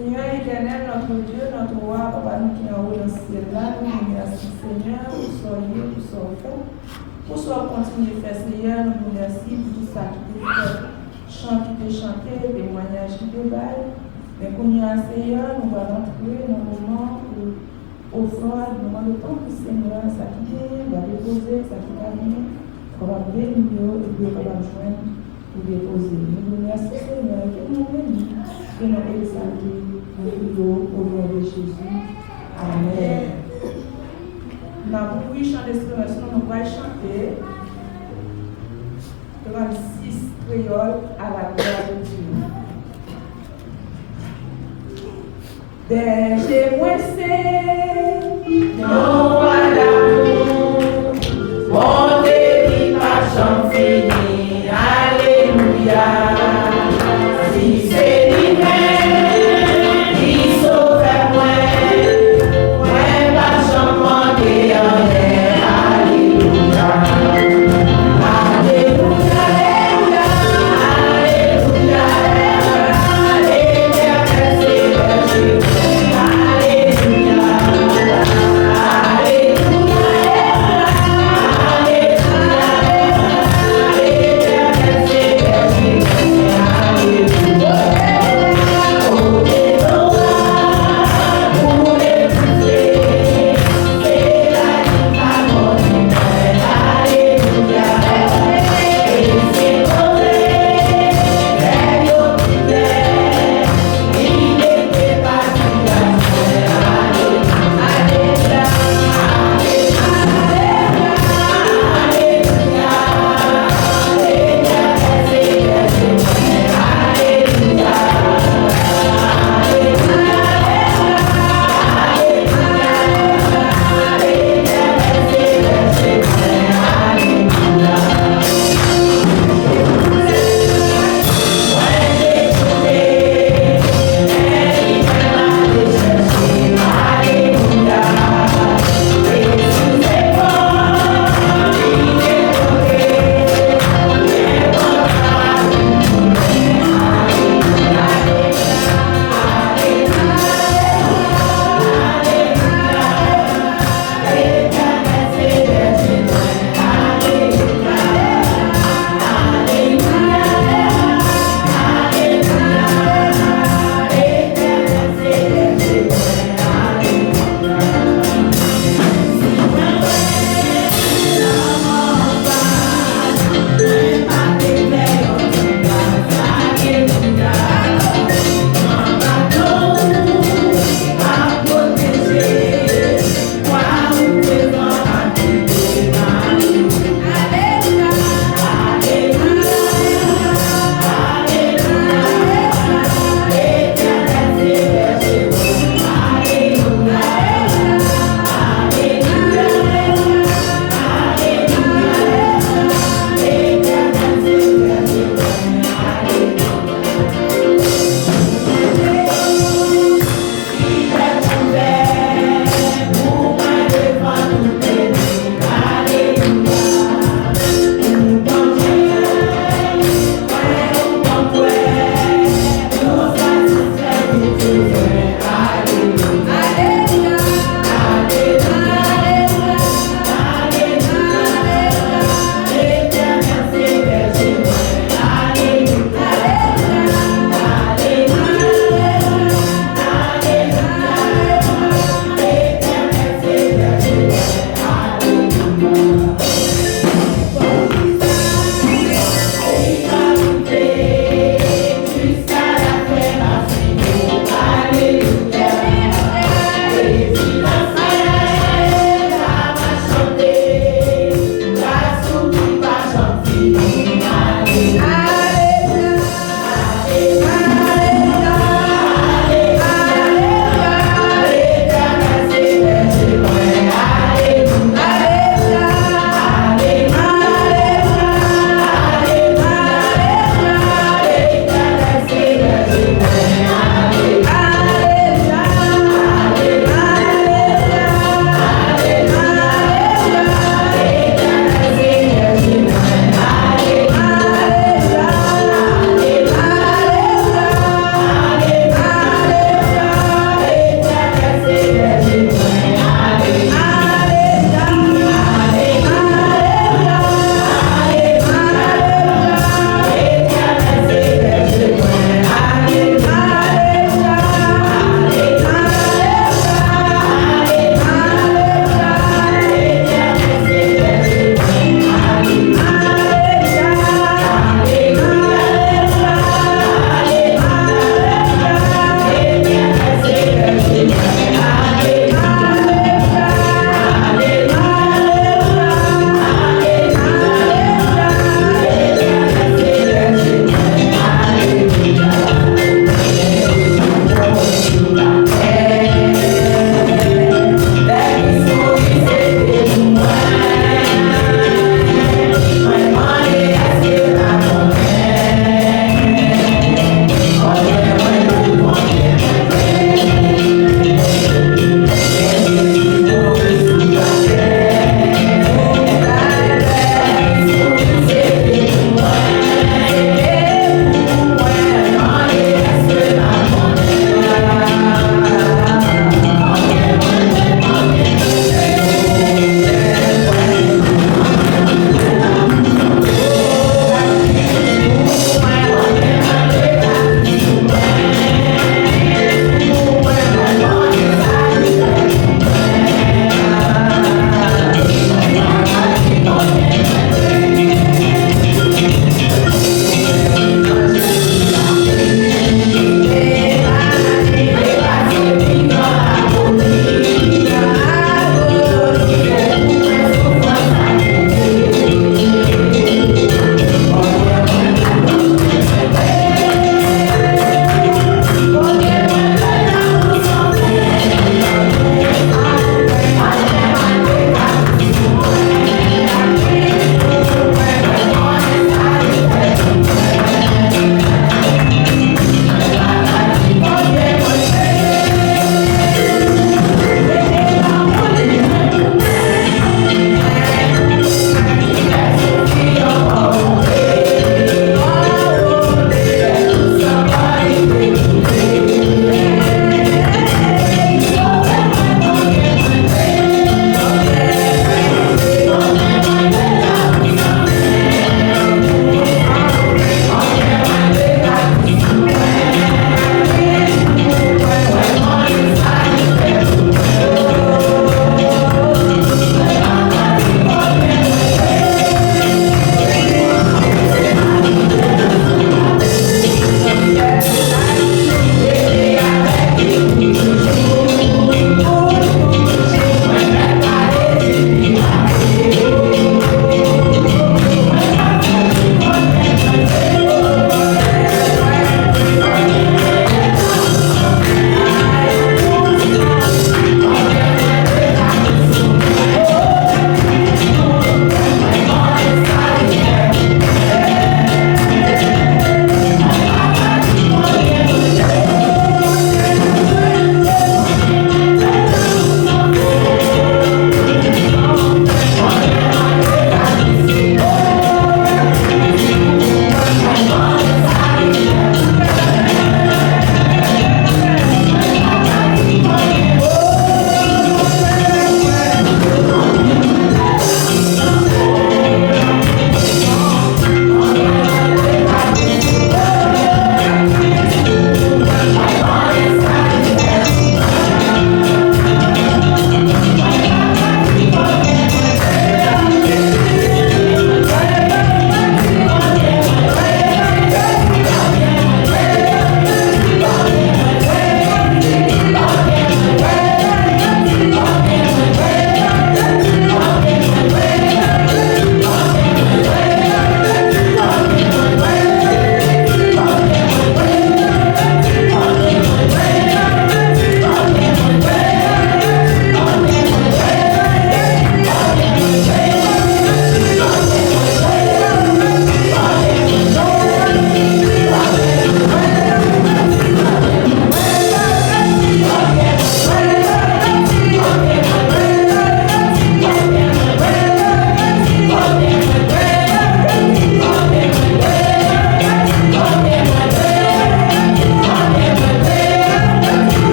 Seigneur éternel, notre Dieu, notre roi, Papa, nous qui en haut dans ce ciel-là, nous vous remercions, Seigneur, pour soyez, pour sauver, pour soit continuer à faire, Seigneur, nous vous remercions pour tout ça qui t'est fait, chant qui t'est chanté, témoignage qui t'est bail, mais qu'on y a, Seigneur, nous allons entrer dans le moment où, au fond, le moment de temps que Seigneur, ça qui est, va déposer, ça qui va venir, on va bénir, et puis on va joindre pour déposer. Nous vous remercions, Seigneur, que nous bénissons. Que nous exaltons au nom de Jésus. Amen. Nous avons beaucoup chanté ce que nous allons chanter. 36 créoles à la gloire de Dieu. Berger moissé, non à l'amour, mon débit pas j'en finis, alléluia. Alléluia.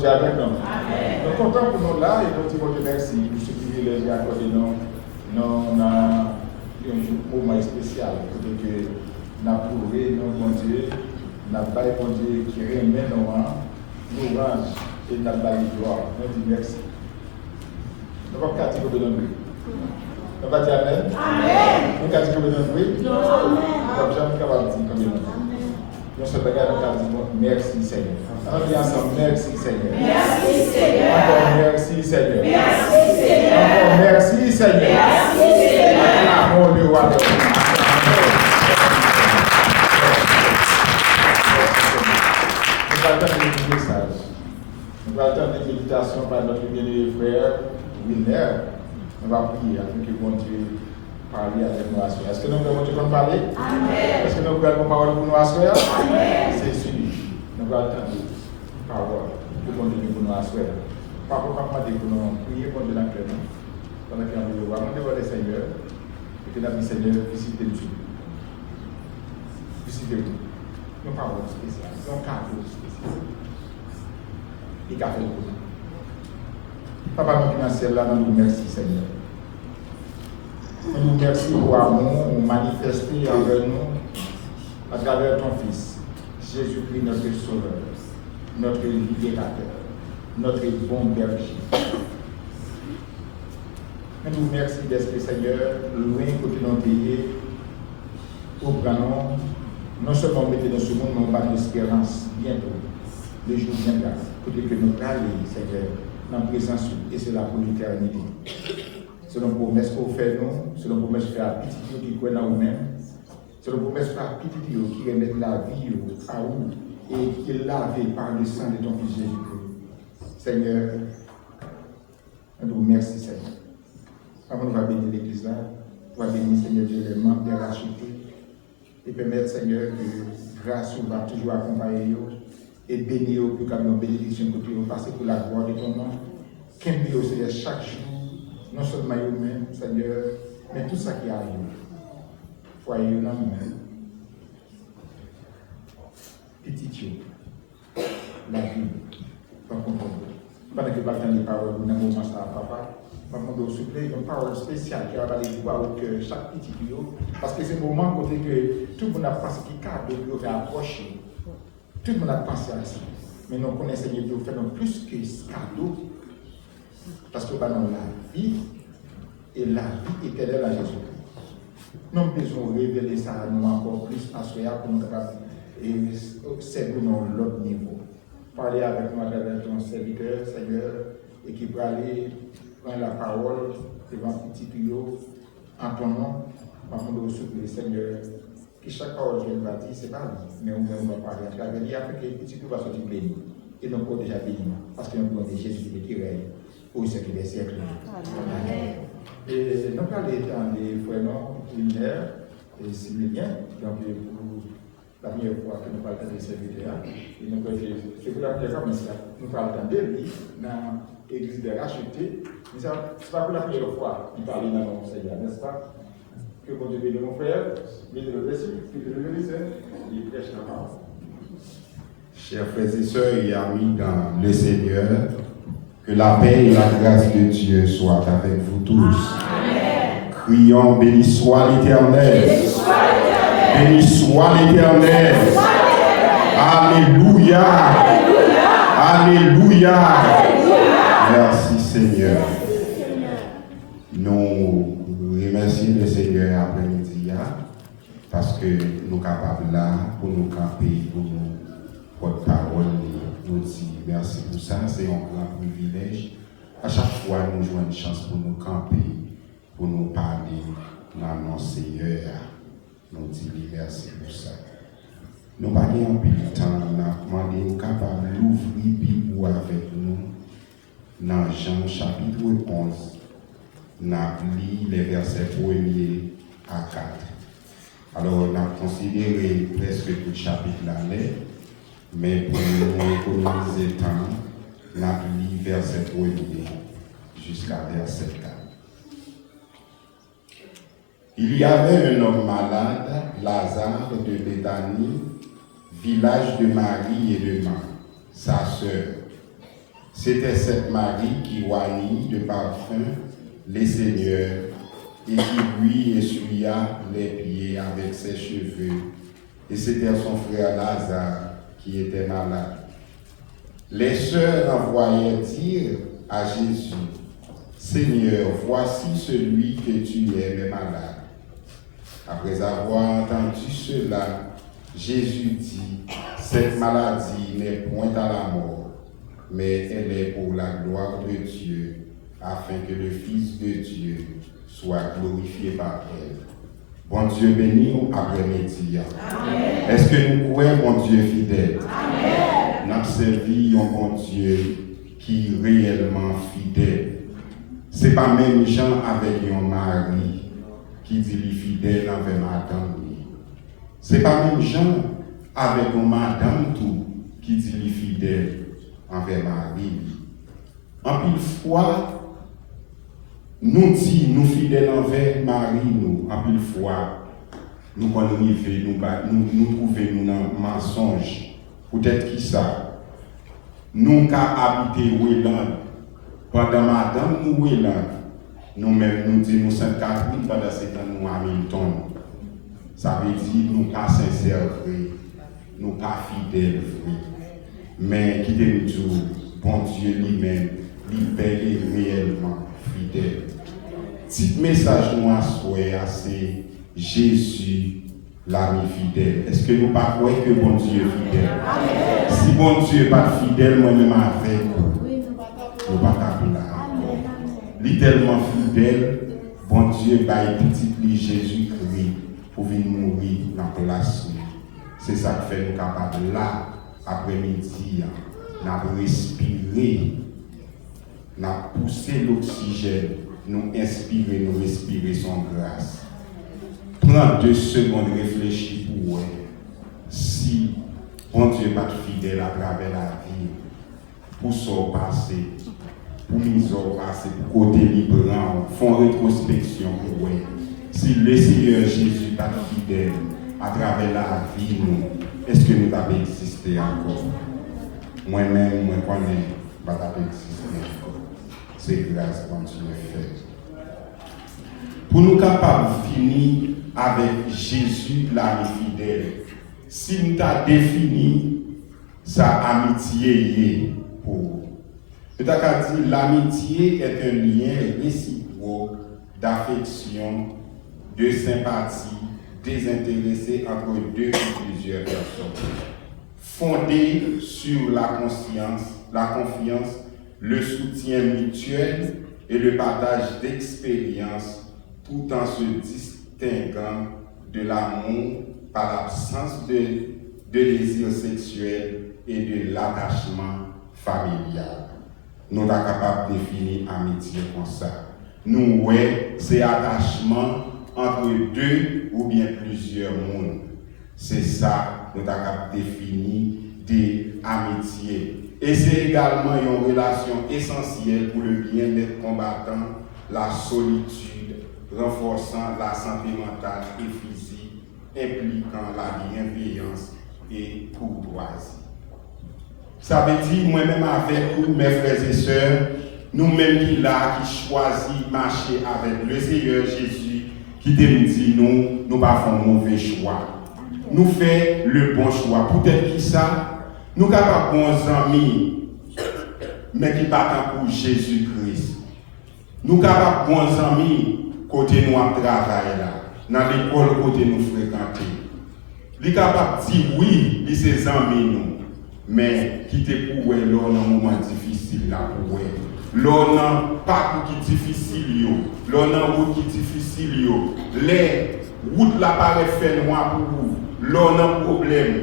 Dieu avec nous. Nous sommes contents pour nous là et nous disons Dieu merci pour ce qui est les accordé nous. Nous avons un moment spécial pour que nous avons prouvé nos bon Dieu, nous avons baillé bon Dieu qui remet nous l'orange et nous avons baillé gloire. Nous disons merci. Nous avons quatre jours de nous. Nous avons dit Amen. Nous avons quatre jours de nous. Nous avons jamais capable de dire comme nous. Nous sommes capables de dire merci Seigneur. On dit ensemble merci Seigneur. Merci Seigneur. Encore merci Seigneur. Merci Seigneur. Encore merci Seigneur. Merci Seigneur. L'amour du roi. Nous allons attendre le message. Nous allons attendre une méditation par notre bien-aimé frère Wilner. On va prier afin que bon Dieu parle avec nous à soir. Est-ce que nous voulons Dieu parler? Amen. Est-ce que nous voulons parole pour nous à soir? Amen. C'est celui. Nous allons attendre la parole que bon Dieu pour nous à soir. Par contre, on pour nous prier pour Dieu dans le cœur. Pendant que nous allons voir le Seigneur et que nous avons Seigneur visitez-nous. Visitez-nous. Nos paroles spéciales, nos cadeaux spéciaux. Et qu'a fait pour nous. Papa, nous qui dans le ciel là, nous nous remercions, Seigneur. Nous nous remercions pour l'amour manifesté envers nous à travers ton Fils, Jésus-Christ, notre Sauveur, notre libérateur, notre bon berger. Nous nous remercions d'Esprit Seigneur, loin côté nos pays, pour prendre non seulement mettre dans ce monde, mais on l'espérance bientôt. Le jour viendra, pour que nous allons, Seigneur, dans la présence et c'est là pour l'éternité. C'est la promesse qu'on fait nous, c'est la promesse qu'on fait à petit qui croit en nous-mêmes, c'est la promesse qu'on fait à petit qui remet la vie à nous et qui est lavé par le sang de ton Fils Jésus-Christ. Seigneur, nous vous remercions, Seigneur. Avant nous va bénir l'Église là, on va bénir, Seigneur Dieu, les membres des rachetés et permettre, Seigneur, que grâce va toujours accompagner nous et bénir pour que nous bénédiction que nous passer pour la gloire de ton nom. Qu'aimer au Seigneur chaque jour, non seulement nous-mêmes, Seigneur, mais tout ça qui arrive. Foyer dans nous-mêmes. Petit la vie, pas comprendre. Pendant que nous parlons des paroles, nous avons commencé à papa. Nous avons soufflé une parole spéciale qui va aller voir au cœur chaque petit tuyau. Parce que c'est le moment où tout le monde a pensé qu'il y a des cadeaux qui ont approché. Tout le monde a pensé à ça. Mais nous connaissons Seigneur Dieu, fait plus que ce cadeau. Parce que nous avons la vie et la vie éternelle à Jésus-Christ. Nous avons besoin de révéler ça à nous encore plus à soi pour nous capables et servir l'autre niveau. Parler avec nous à travers ton serviteur, Seigneur, et qui peut aller prendre la parole devant petit tuyau en ton nom, afin de souffler, Seigneur. Que chaque parole que nous va dire, ce n'est pas lui, mais on va parler à travers lui, afin que le petit tuyau va sortir béni. Et nous pouvons déjà bénir, parce que nous avons Jésus qui règne pour ce qui est siècle. Amen. Et nous parlons dans les frères lunaires et similiens, donc pour la première fois que nous parlons de serviteurs, et nous c'est pour la première fois que nous parlons de lui dans l'église de racheté. Ce n'est pas pour la première fois que nous parlons dans mon Seigneur, n'est-ce pas? Que mon Dieu bénisse mon frère, bénisse le récit, que Dieu le bénisse, et prêche la parole. Chers frères et sœurs et amis dans le Seigneur, que la paix et la grâce de Dieu soient avec vous tous. Amen. Crions, béni soit l'Éternel. Béni soit l'Éternel. Alléluia. Alléluia. Merci Seigneur. Nous remercions le Seigneur après-midi parce que nous sommes capables là pour nous camper, pour nous porte-parole. Nous disons merci pour ça, c'est un grand privilège. À chaque fois, nous jouons une chance pour nous camper, pour nous parler dans notre Seigneur. Nous disons merci pour ça. Nous parlons un peu de temps, nous avons demandé nous capables d'ouvrir la Bible avec nous dans Jean chapitre 11. Nous avons lu les versets 1er à 4. Alors, on a considéré presque tout le chapitre l'année. Mais pour nous économiser le temps, nous avons lu verset 1er jusqu'à verset 4. Il y avait un homme malade, Lazare de Béthanie, village de Marie et de Marthe, sa sœur. C'était cette Marie qui oignit de parfum les seigneurs et qui lui essuya les pieds avec ses cheveux. Et c'était son frère Lazare qui était malade. Les sœurs envoyèrent dire à Jésus, Seigneur, voici celui que tu aimes est malade. Après avoir entendu cela, Jésus dit, cette maladie n'est point à la mort, mais elle est pour la gloire de Dieu, afin que le Fils de Dieu soit glorifié par elle. Bon Dieu béni après-midi. Est-ce que nous croyons bon Dieu fidèle? Amen. Nous avons servi un bon Dieu qui est réellement fidèle. Ce n'est pas même Jean avec un mari qui dit qu'il est fidèle envers madame. Ce n'est pas même Jean avec une madame tout qui dit qu'il est fidèle envers mari. En pile fois, nous disons nous fidèles envers mari, nous, en pile fois, nous connaissons, nous trouvons nous dans mensonge. Peut-être qui ça? Nous qui habitons Wéland, pendant madame nous Wéland, nous-mêmes nous disons nous Sainte-Catherine, pendant ce temps nous Hamilton. Ça veut dire nous pas sincères, nous pas fidèles, mais qui nous dit, bon Dieu lui-même, libère réellement fidèle. Petit message nous à souhait, c'est Jésus l'ami fidèle. Est-ce que nous ne pas croyons que bon Dieu est fidèle? Amen. Si bon Dieu n'est pas fidèle, moi-même avec vous, nous ne pas taper là. Il est tellement fidèle, bon Dieu va petit Jésus-Christ pour venir mourir dans la place. C'est ça qui fait nous capables là, après-midi, nous respirer, nous pousser l'oxygène, nous inspirer, nous respirer son grâce. Prends 2 secondes, réfléchis pour voir si bon Dieu n'est pas fidèle à travers la vie, pour son passé, pour mise au passé, pour côté libre, font rétrospection pour voir si le Seigneur Jésus n'est pas fidèle à travers la vie, est-ce que nous avons existé encore? Moi-même, moi connais, pas existé encore. C'est grâce qu'on Dieu fait. Pour nous capables de finir avec Jésus, l'ami fidèle, si nous avons défini sa amitié pour vous. Nous avons dit l'amitié est un lien réciproque d'affection, de sympathie, désintéressé entre 2 ou plusieurs personnes, fondé sur la confiance, le soutien mutuel et le partage d'expériences, tout en se distinguant de l'amour par l'absence de désir sexuel et de l'attachement familial. Nous sommes capables de définir l'amitié comme ça. Nous, ouais, c'est attachement entre 2 ou bien plusieurs mondes. C'est ça, nous sommes capables de définir des amitiés. Et c'est également une relation essentielle pour le bien-être combattant, la solitude, renforçant la santé mentale et physique, impliquant la bienveillance et courtoisie. Ça veut dire, moi-même avec vous, mes frères et sœurs, nous-mêmes qui là, qui choisissons marcher avec le Seigneur Jésus, qui nous dit nous ne pas faire un mauvais choix. Nous faisons le bon choix. Peut-être qui ça, nous sommes capables de bons amis, mais qui partent pour Jésus-Christ. Nous sommes capables de bons amis, côté nous travaillons là, dans l'école côté nous fréquentons. Nous sommes capables de dire oui, ils sont amis nous, mais qui te pour eux dans un moment difficile là pour eux. L'on n'a pas qui difficile, l'on n'a route qui difficile, les routes là paraît fait noir pour vous, l'on a problème,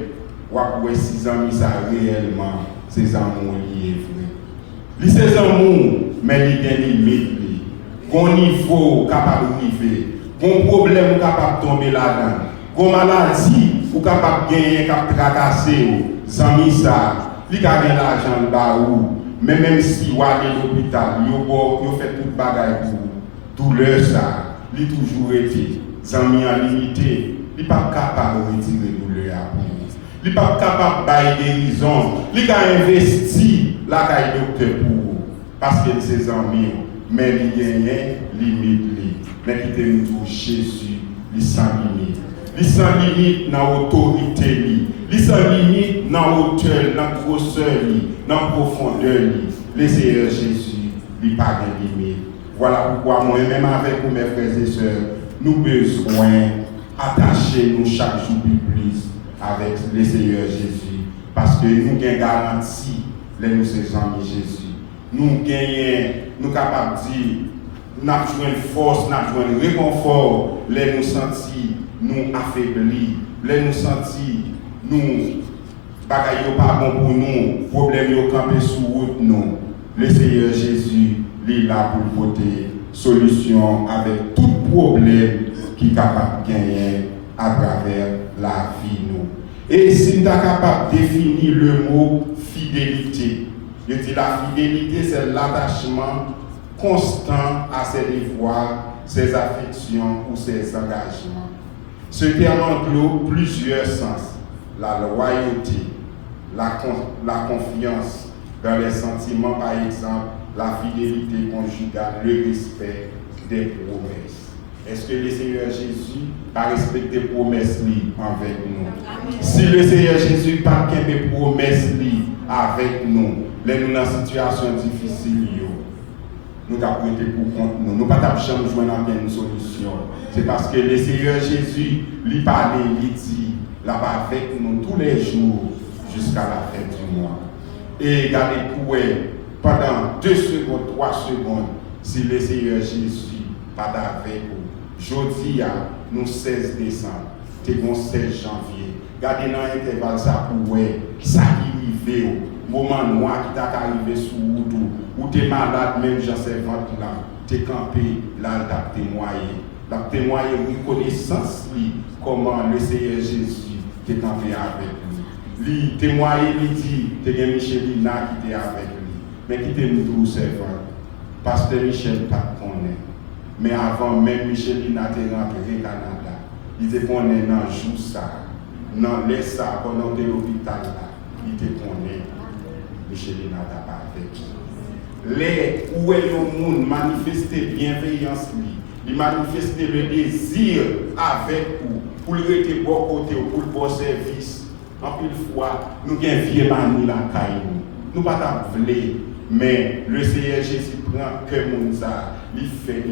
ou pour 6 amis ça réellement, ces amours liés vrai. Ces amours, mais il y a des limites, bon niveau capable de vivre, bon problème capable de tomber là-dedans, bon maladie ou capable de gagner, capable de tracasser, amis ça, il y a l'argent là où. Mais même si vous allez à l'hôpital, vous faites toute bagaille pour douleur, ça, il a toujours été, amis en limité, il n'est pas capable de retirer douleur à vous. Il n'est pas capable de faire guérison, il a investi la caille docteur pour parce que ses amis, mais il y a une limite. Mais qui te nous Jésus, il sans limite. Il sans limite dans l'autorité, il sans limite dans la hauteur, dans la grosseur, dans la profondeur. Le Seigneur Jésus, il n'a pas de limite. Voilà pourquoi moi-même avec vous, mes frères et sœurs, nous avons besoin d'attacher nous chaque jour plus avec le Seigneur Jésus. Parce que nous avons garanti les nous ses amis Jésus. Nous sommes capables de dire, nous avons besoin de force, nous avons besoin de réconfort, les nous sentir, nous affaiblis, les nous sentir, nous, bagaille pas bon pour nous, problème yo campé sous route nous. Le Seigneur Jésus, il est là pour porter solution avec tout problème qui est capable de gagner à travers la vie nous. Et si nous sommes capables de définir le mot fidélité, je dis la fidélité, c'est l'attachement constant à ses devoirs, ses affections ou ses engagements. Ce terme englobe plusieurs sens. La loyauté, la confiance dans les sentiments, par exemple, la fidélité conjugale, le respect des promesses. Est-ce que le Seigneur Jésus va respecter les promesses avec nous? Si le Seigneur Jésus n'a pas de promesses avec nous, nous sommes dans une situation difficile, nous avons prêté pour compte nous. Nous n'avons pas jamais joué dans une solution. C'est parce que le Seigneur Jésus lui parlait, lui dit, là-bas avec nous tous les jours jusqu'à la fin du mois. Et regardez pour pendant 2 secondes, 3 secondes, si le Seigneur Jésus n'est pas avec vous. Jeudi, nous 16 décembre, c'est le 16 janvier. Regardez dans l'intervalle ça pour ça qui arrive, moment noir qui t'a arrivé sous route, ou t'es malade, même j'en sais ventre là, t'es campé, là, t'as témoigné. T'as témoigné reconnaissance, comment le Seigneur Jésus t'es campé avec lui. Lui, témoigné, lui dit, t'es bien Michelina qui t'est avec lui. Mais qui t'es nous servant. Pasteur Michel, pas connaît. Mais avant même Michelina t'est rentré au Canada, il te connaît dans le jour ça, dans les ça, pendant que l'hôpital là, il te connaît. Michelina t'a pas avec lui. Les où est le monde manifester bienveillance, il manifester le désir avec vous, pour le rester bon côté, pour le bon service. En plus de fois, nous avons vieux mani la caille. Nous ne pouvons pas vouloir, mais le Seigneur Jésus prend que monde ça, il fait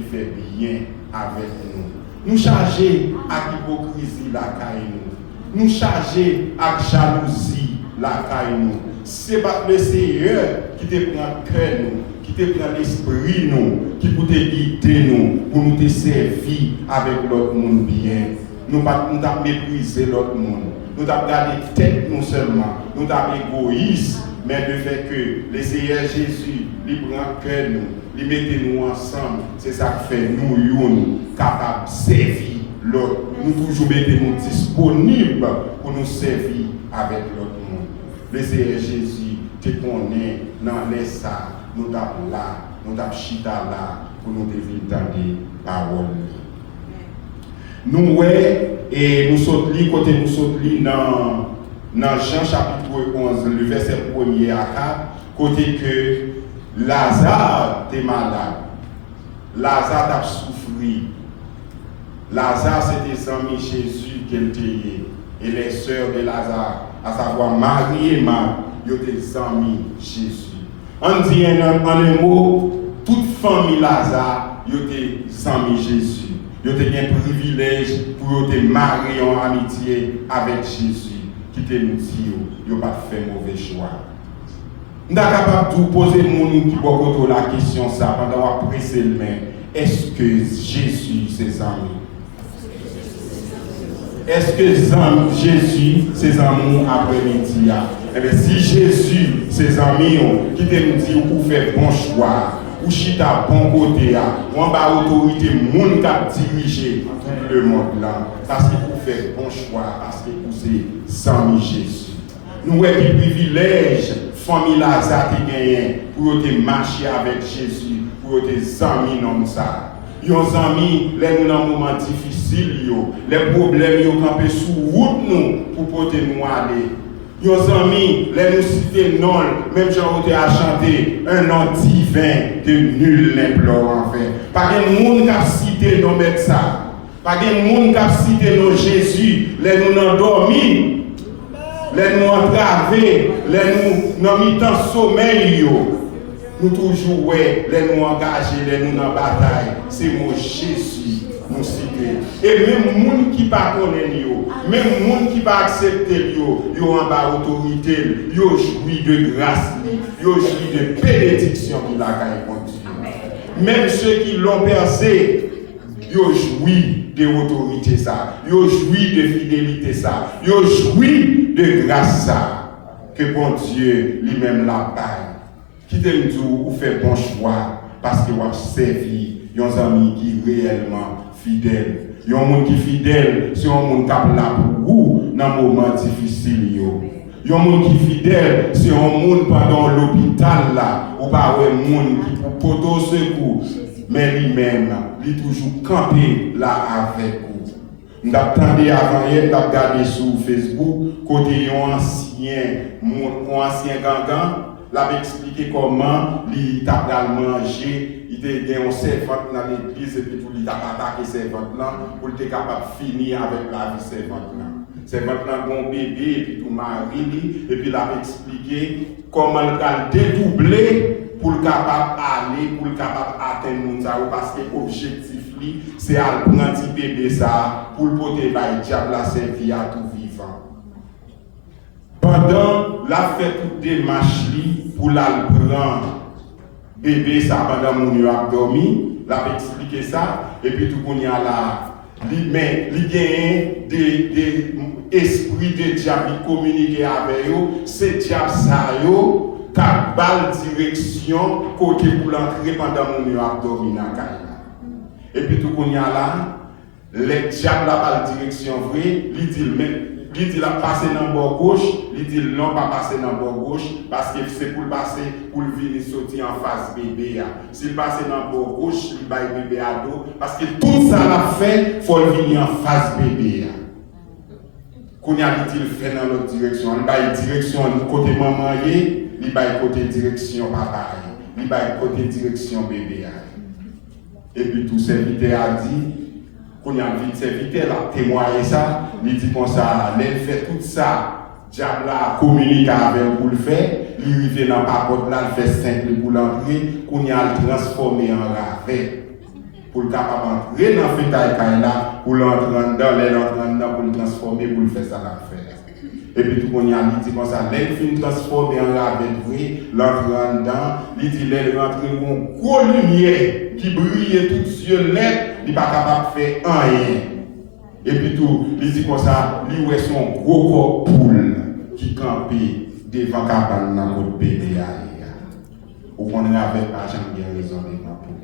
bien avec nous. Nous charger à l'hypocrisie la caille nous. Nous charger à jalousie la caille nous. C'est pas le Seigneur qui te prend cœur nous, qui te prend l'esprit nous, qui peut te guider nous, pour nous te servir avec l'autre monde bien. Nous ne pas mépriser l'autre monde. Nous avons gardé tête nous seulement, nous avons égoïste, mais le fait que le Seigneur Jésus, il prend cœur nous, il met nous ensemble, c'est ça qui fait nous capables de servir l'autre. Nous toujours mettons nous disponibles pour nous servir avec l'autre monde. Le Seigneur Jésus, te connaît dans les ça, nous avons là, nous avons chita là, pour nous entendre parole. Nous, et nous sommes côté nous sommes dans Jean chapitre 11, le verset 1er à 4, côté que Lazare était malade. Lazare a souffert. Lazare, c'était les amis Jésus qu'elle était. Et les sœurs de Lazare, à savoir Marie et Marthe, ils étaient des amis Jésus. On dit en un mot, toute famille Lazare, ils étaient des amis Jésus. Ils ont un privilège pour te marier en amitié avec Jésus, qui te nous dit, ils n'ont pas fait mauvais choix. Nous sommes capables de poser la question ça pendant qu'on presse le main. Est-ce que Jésus, ses amis? Est-ce que Jésus, ses amis après-midi? Eh bien, si Jésus, ses amis, qui te nous dit, vous faites bon choix, ou chita bon côté, ou en bas autorité, moun qui dirige tout le monde là, parce qu'il vous fait bon choix, parce que vous c'est amis Jésus. Nous avons des privilèges, famille Lazare qui gagne pour te marcher avec Jésus, pour te amis comme ça. Nos amis, les dans moment difficile, les problèmes qui campent sous route nous pour porter nous aller. Nos amis, les nous citer non, même Jean-Roté a chanté, un nom divin que nul n'implore en fait. Pas de monde qui a cité nos médecins, pas de monde qui a cité nos Jésus, les nous endormis, les nous entravés, les nous mis en sommeil. Nous toujours, ouais, les nous engagés, les nous en bataille. C'est mon Jésus, nous citer. Et même les gens qui ne connaissent pas, même les gens qui ne acceptent pas, ils ont en bas autorité, ils jouissent de grâce, ils jouissent de bénédiction pour la caille continue. Même ceux qui l'ont percé, ils jouissent de autorité, ils jouissent de fidélité, ils jouissent de grâce, que bon Dieu lui-même la paille. Qui te dit ou fait bon choix parce que vous avez servi un ami qui est réellement fidèle. Il y a un monde qui est fidèle, c'est un monde qui est là pour vous dans un moment difficile. Il y a un monde qui est fidèle, c'est un monde pendant l'hôpital là, ou pas un monde qui pour porter secours, mais lui-même, il est toujours campé là avec vous. Nous avons avant hier, nous avons regardé sur Facebook, côté un ancien gangan. L'avait expliqué comment il a mangé, il était un servante dans l'église et puis tout, il a attaqué servante là pour être capable de finir avec la vie servante là. Servante là, bon bébé et puis tout mari, et puis il avait expliqué comment il a dédoublé pour le capable d'aller, pour le capable d'atteindre ça, parce que l'objectif c'est à prendre petit bébé ça pour le porter par le diable la servir à tout vivant. Pendant la fait toute démarche pour la prendre bébé ça pendant mon a dormi, l'a expliqué ça et puis tout qu'on y a là mais il gagne des esprits de diable communiquer avec eux, c'est diable ça yo qui balle direction côté pour l'entrer pendant mon a dormi dans et puis tout qu'on y a là les diables la balle direction vrai, il dit il dit la passer dans le bord gauche, il dit non pas passer dans le bord gauche parce que c'est pour passer pour venir sortir en face bébé. S'il passe dans le bord gauche, il va bébé à dos parce que tout ça l'a fait, il faut venir en face bébé. Qu'on a dit il fait dans l'autre direction, il va direction côté maman, il va côté direction papa, il va côté direction bébé. Et puis tout serviteur a dit qu'on a vite serviteur a témoigné ça, il dit comme ça, il fait tout ça, diable a communiqué avec pour le faire, il arrive dans la porte là, il fait simple pour l'entrer, qu'on a transformé en ravet pour le capable d'entrer dans le fétail là, pour l'entrer dedans, pour le transformer, pour le faire ça l'affaire. Et puis tout le monde a dit comme ça, il finit transformé en ravet, l'entrer dedans, il dit il rentre une gros lumière qui brille tout yeux net, il n'est pas capable de faire rien. Et puis tout, il dit comme ça, il est son gros corps poule qui campe devant cabane dans votre bébé. Ou qu'on est avec l'argent bien raison devant pour.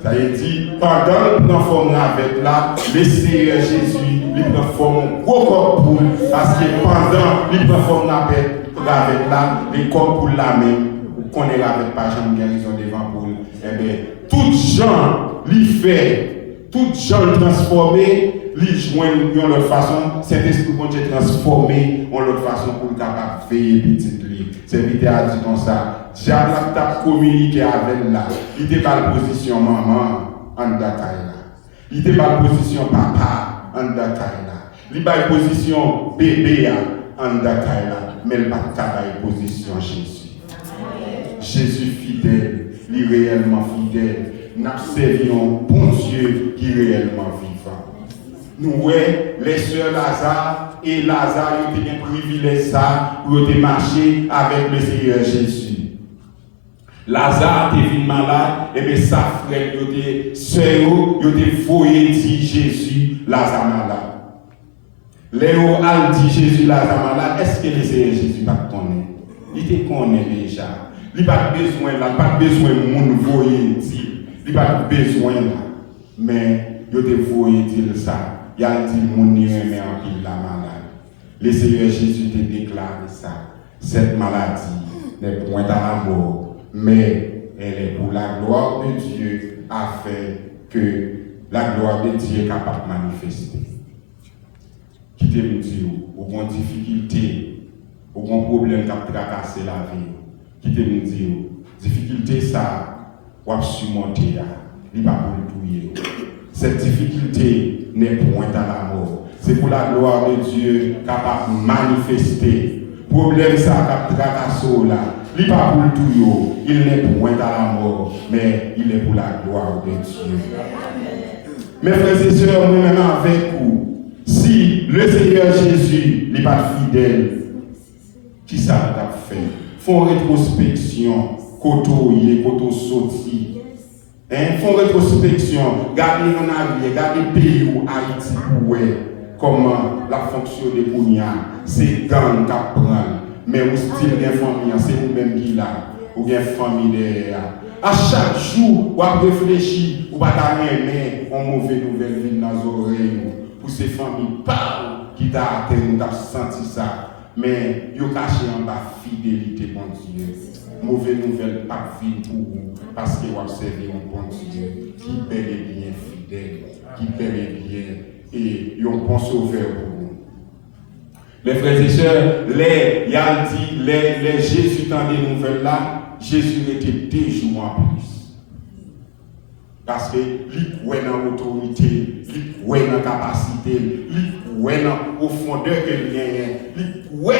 Ça veut dire, pendant le transforme avec là, le Seigneur Jésus, il transforme un gros corps poule, parce que pendant il transforme avec là, le corps poule là même, ou qu'on est avec l'argent bien raison devant pour. Eh bien, tout gens lui fait, tout gens le transformer, lui joignent de l'autre façon, cet esprit bon Dieu transformé en l'autre façon pour le capable de veiller petit lui. C'est vite à dire comme ça. Diable a communiqué avec là. Il était pas la position maman en Dakaïla. Il était pas la position papa en Dakaïla. Il pas la position bébé en Dakaïla. Mais il pas la position Jésus. Jésus fidèle. Il est réellement fidèle. Nous servons un bon Dieu qui est réellement vivant. Nous voyons les sœurs Lazare et Lazare ont été un privilège ça pour marcher avec le Seigneur Jésus. Lazare était venu malade et bien sa frère était sœur, il était voyé dit Jésus Lazare malade. Léo a dit Jésus Lazare malade. Est-ce que le Seigneur Jésus va connaître? Il te connaît déjà. Il n'a pas besoin là, pas besoin de mon voyer dire. Il n'a pas besoin là. Mais il te voyer dire ça. Il a dit mon mais en pile la malade. Le Seigneur Jésus te déclare ça. Cette maladie n'est point à la mort, mais elle est pour la gloire de Dieu, afin que la gloire de Dieu est capable de manifester. Qui qui te me dit, ou une difficulté, ou un problème qui a tracassé la vie, qui te me dit, difficulté ça, ou à surmonter là, il va pour le touiller. Cette difficulté n'est point à la mort. C'est pour la gloire de Dieu capable de manifester. Problème ça qui a tracassé là, il n'est pas pour le touiller, il n'est point à la mort, mais il est pour la gloire de Dieu. Mes frères et sœurs, nous-mêmes avec vous, si le Seigneur Jésus n'est pas fidèle, qui ça t'a fait? Font rétrospection, koto sorti. Font rétrospection, gardez en arrière, gardez le pays où Haïti pour comment la fonction de Kounia, c'est gang qui prend. Mais où style de famille, c'est vous-même qui là, ou bien famille derrière. À chaque jour, vous réfléchissez, vous avez mais on mauvais nouvelle vie dans les oreilles. Pour ces familles, pas qui t'a atteint, nous avons senti ça. Mais vous cachez en bas fidélité, bon Dieu. Mauvaise nouvelle, pas vie pour vous, parce que vous observez un bon Dieu qui bel et bien fidèle, qui bel et bien et un bon sauveur pour vous. Mes frères et sœurs, les Jésus dans des nouvelles là, Jésus était 2 jours en plus. Parce que il croit dans l'autorité, il croit dans la capacité, il croit dans la profondeur qu'il gagne, il croit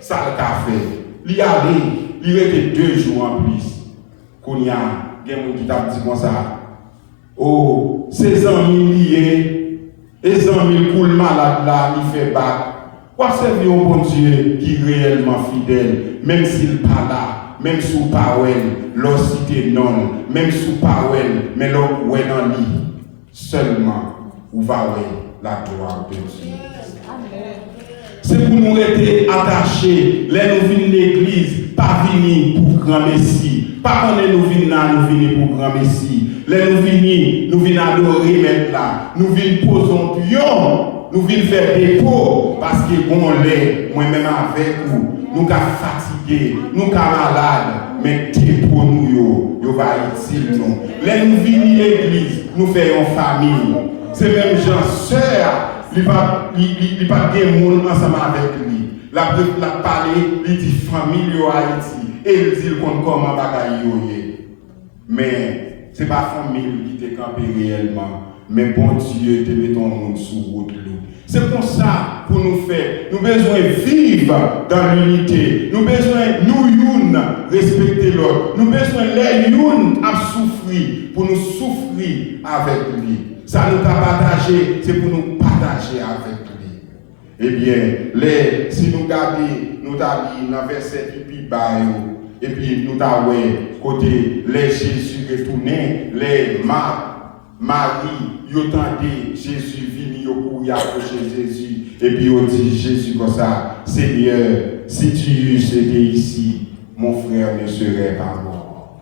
ça le fait. Il allait, il était 2 jours en plus. Qu'on y a des gens qui t'a dit comme ça. Oh, ces amis liés, les amis coulent malade là, il fait battre. Quoi servir au bon Dieu qui est réellement fidèle, même s'il pas là, même sous parole, l'occité non, même sous parole, mais l'on ouais dans lui, seulement, ou va ouais la gloire de Dieu. C'est pour nous rester attachés, les nous venons l'église, pas venir pour grand Messie, pas quand nous venons là, nous venons pour grand Messie, les nous venons adorer maintenant, nous venons poser un pion. Nous venons faire des pots parce que bon lait, moi-même avec vous, nous sommes fatigués, nous sommes malades, mais des pour nous, yo va utile nous. Là nous venons à l'église, nous faisons famille. C'est même Jean, sœur, il pas bien monde ensemble avec lui. La parler, il dit famille au Haïti et il dit comment bagaille yo. Mais c'est pas famille qui te campé réellement. Mais bon Dieu, te met ton monde sous route. C'est pour ça pour nous faire. Nous avons besoin de vivre dans l'unité. Nous avons besoin nous respecter l'autre. Nous avons besoin les youn à souffrir pour nous souffrir avec lui. Ça nous a partagé, c'est pour nous partager avec lui. Eh bien, si nous regardons, nous avons dit dans verset qui puis et puis nous avons côté les Jésus retourné, les Marie, ils ont entendu Jésus venir au couille approcher Jésus. Et puis ils ont dit Jésus comme ça, Seigneur, si tu étais ici, mon frère ne serait pas mort.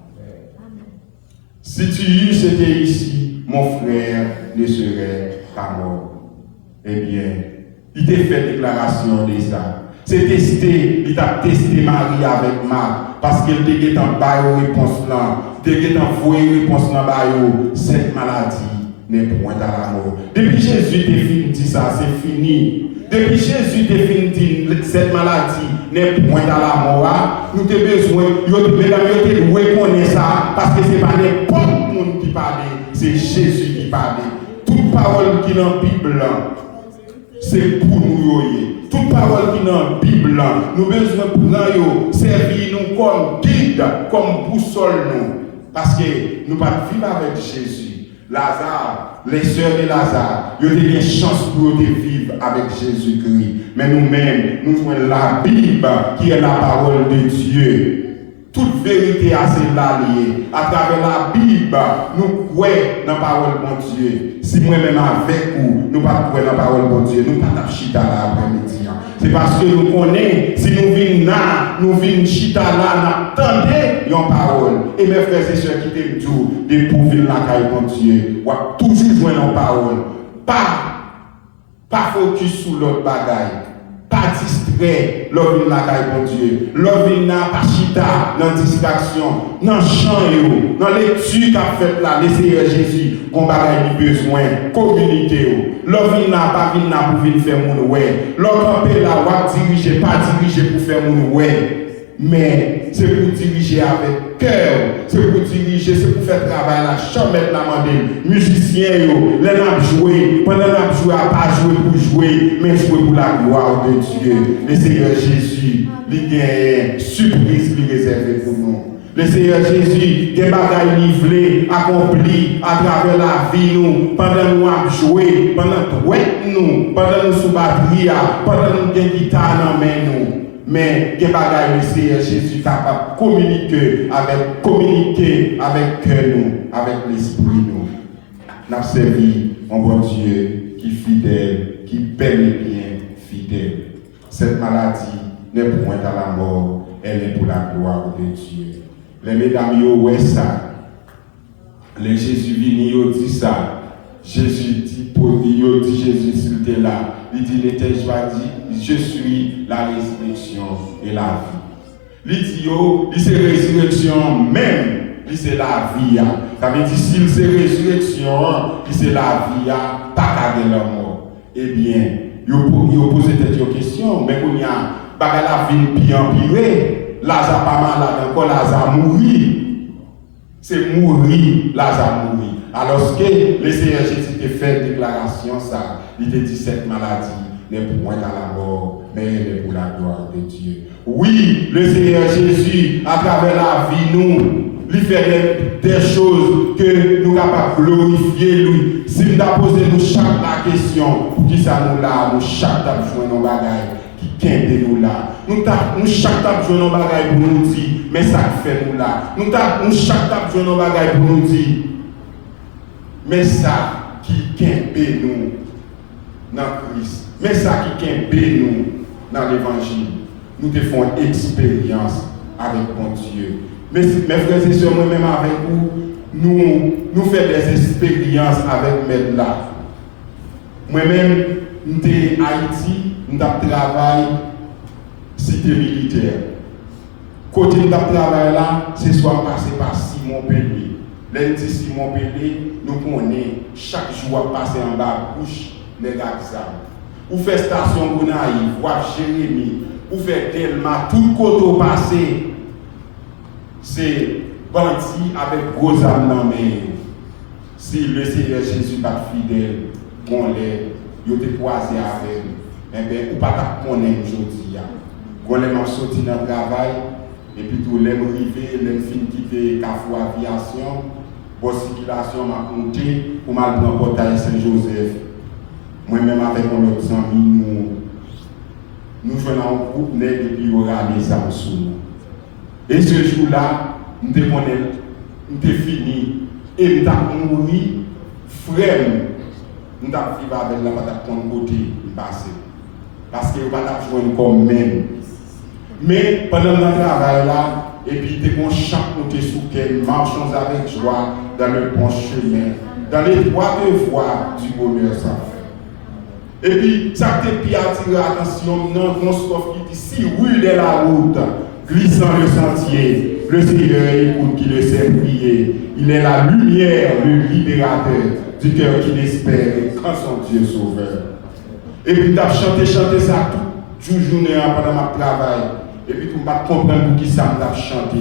Si tu étais ici, mon frère ne serait pas mort. Eh bien, il t'a fait déclaration de ça. C'est testé, il t'a testé Marie avec Marc, parce qu'elle était en bas de réponse là. Dès que tu envoyé réponse dans le cette maladie n'est point à la mort. Depuis Jésus t'a fini dit ça, c'est fini. Depuis Jésus t'a fini dit cette maladie n'est point à la mort. Nous avons besoin, mesdames, de reconnaître ça, parce que ce n'est pas n'importe monde qui parle, c'est Jésus qui parle. Toute parole qui est dans la Bible, c'est pour nous. Toute parole qui est dans la Bible, nous avons besoin de prendre, servir nous comme guide, comme boussole nous. Parce que nous ne pouvons pas vivre avec Jésus. Lazare, les sœurs de Lazare, ils ont eu une chance pour vivre avec Jésus-Christ. Mais nous-mêmes, nous avons la Bible qui est la parole de Dieu. Toute vérité a c'est liée. À travers la Bible, nous croyons dans la parole de Dieu. Si moi-même avec vous, nous ne croyons pas dans la parole de Dieu, nous ne pouvons pas chita là après-midi. C'est parce que nous connaissons, si nous venons là, nous venons chita là, nous attendons une parole. Et mes frères et sœurs qui t'aiment tout, des pour venir la caille de Dieu, on va toujours jouer une parole. Pas focus sur l'autre bagaille. pas distrait, l'homme la caille bon Dieu. L'homme n'a pas chita dans distraction, dans champ yo, dans lecture qu'a fait là, le Seigneur Jésus, qu'on bagaille besoin, communiquer. L'homme n'a pas venu pour venir faire mon ouais. L'homme là, ou diriger, pas diriger pour faire mon ouais. Mais c'est pour diriger avec cœur, c'est pour diriger, c'est pour faire travail là, jamais la mandine. Musiciens, les n'a joué, pendant n'a joué, à pas jouer pour jouer, mais jouer pour la gloire de Dieu. Le Seigneur Jésus, il y a une surprise qui est réservée pour nous. Le Seigneur Jésus, des bagailles livrées, accomplis à travers la vie, nous, pendant nous à jouer, pendant nous, pendant nous sous batterie, pendant nous des guitares dans main nous. Mais des bagailles, le Seigneur Jésus est capable de communiquer avec cœur nous, avec l'esprit nous. Nous avons servi un bon Dieu qui est fidèle, qui est bel et bien fidèle. Cette maladie n'est point à la mort, elle est pour la gloire de Dieu. Les mesdames, ouais ça. Les Jésus vini, yo dit ça. Jésus dit, Jésus s'il était là. Il dit, je suis la résurrection et la vie. Il dit, c'est résurrection même, il c'est la vie. Ça veut dire, si c'est résurrection, il c'est la vie, pas qu'à la mort. Eh bien, il pose cette question, mais quand il y a la vie puis empirée, Lazare pas malade encore, Lazare mourit. C'est mourir, Lazare mourir. Alors que le Seigneur Jésus a fait une déclaration, ça, il a dit cette maladie n'est point à la mort, mais elle est pour la gloire de Dieu. Oui, le Seigneur Jésus, à travers la vie, lui fait des choses que nous sommes capables de glorifier lui. Si nous avons posé nous chaque la question, pour qui ça nous là, nous chaque table jouer nos bagailles, qui quinte nous là. Nous chaque table jouer nos bagailles pour nous dire, mais ça fait nous là. Nous chaque table jouer nos bagailles pour nous dire, mais ça qui quinte nous dans Christ. Mais ça qui kembe nous dans l'évangile, nous te faisons expérience avec mon Dieu. Mais mes frères et sœurs, moi-même avec vous, nous faisons des expériences avec mes là. Moi-même, nous sommes à Haïti, nous travaillons cité militaire. Côté de travail là, c'est soit passé par Simon Pellier. Lundi Simon Pellier, nous connaissons chaque jour passer en bas bouche les gars. Ou fait station Gonaïve, ou Jérémie, ou fait Delma, tout côté passé, c'est bandit avec gros âme dans mes. Si le Seigneur Jésus n'est pas fidèle, on l'est, il te croisé avec lui. Eh bien, ou pas qu'on aime aujourd'hui. On l'aime sorti dans le travail, et puis tout l'aime arrivé, l'aime fin quitter Cafou Aviation, pour circulation m'a compté, pour mal prendre portail Saint-Joseph. Moi-même avec mon autre ami, nous jouons un groupe net et puis il y aura des âmes sous nous. Et ce jour-là, nous avons fini. Et nous avons mouru, frère, nous avons vivre avec la patate de côté, passé. Parce que nous n'avons pas joué comme même. Mais pendant notre travail là, et puis nous avons chaque côté sous lequel marchons avec joie dans le bon chemin, dans les droites voies du bonheur sans fin. Et puis, ça te puis attirer l'attention, non, qu'on se qui dit si rude est la route, glissant le sentier, le Seigneur écoute qui le sait prier. Il est la lumière, le libérateur du cœur qui l'espère quand son Dieu sauveur. Et puis, tu as chanté ça toute journée pendant ma travail. Et puis, tu ne vas pas comprendre pour qui ça m'a chanté.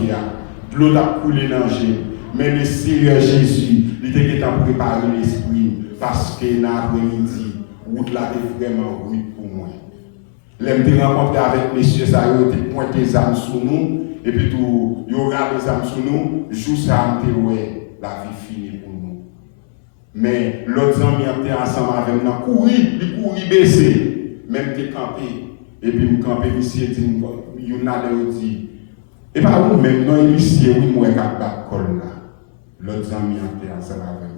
L'eau a coulé dans le gel. Mais le Seigneur Jésus, il était temps pour préparer l'esprit parce que dans l'après-midi, route là est vraiment rude pour moi. L'aime te rencontrer avec messieurs, ça a été pointé des âmes sur nous, et puis tout, il y aura des âmes sur nous, juste ça a ouais, la vie finie pour nous. Mais l'autre ami était ensemble avec nous, il courit baissé, même te campé, et puis me camper ici, et dit, il y en a dit, et pas où même, non, il ici, oui, moi, quand je col là. L'autre ami était ensemble avec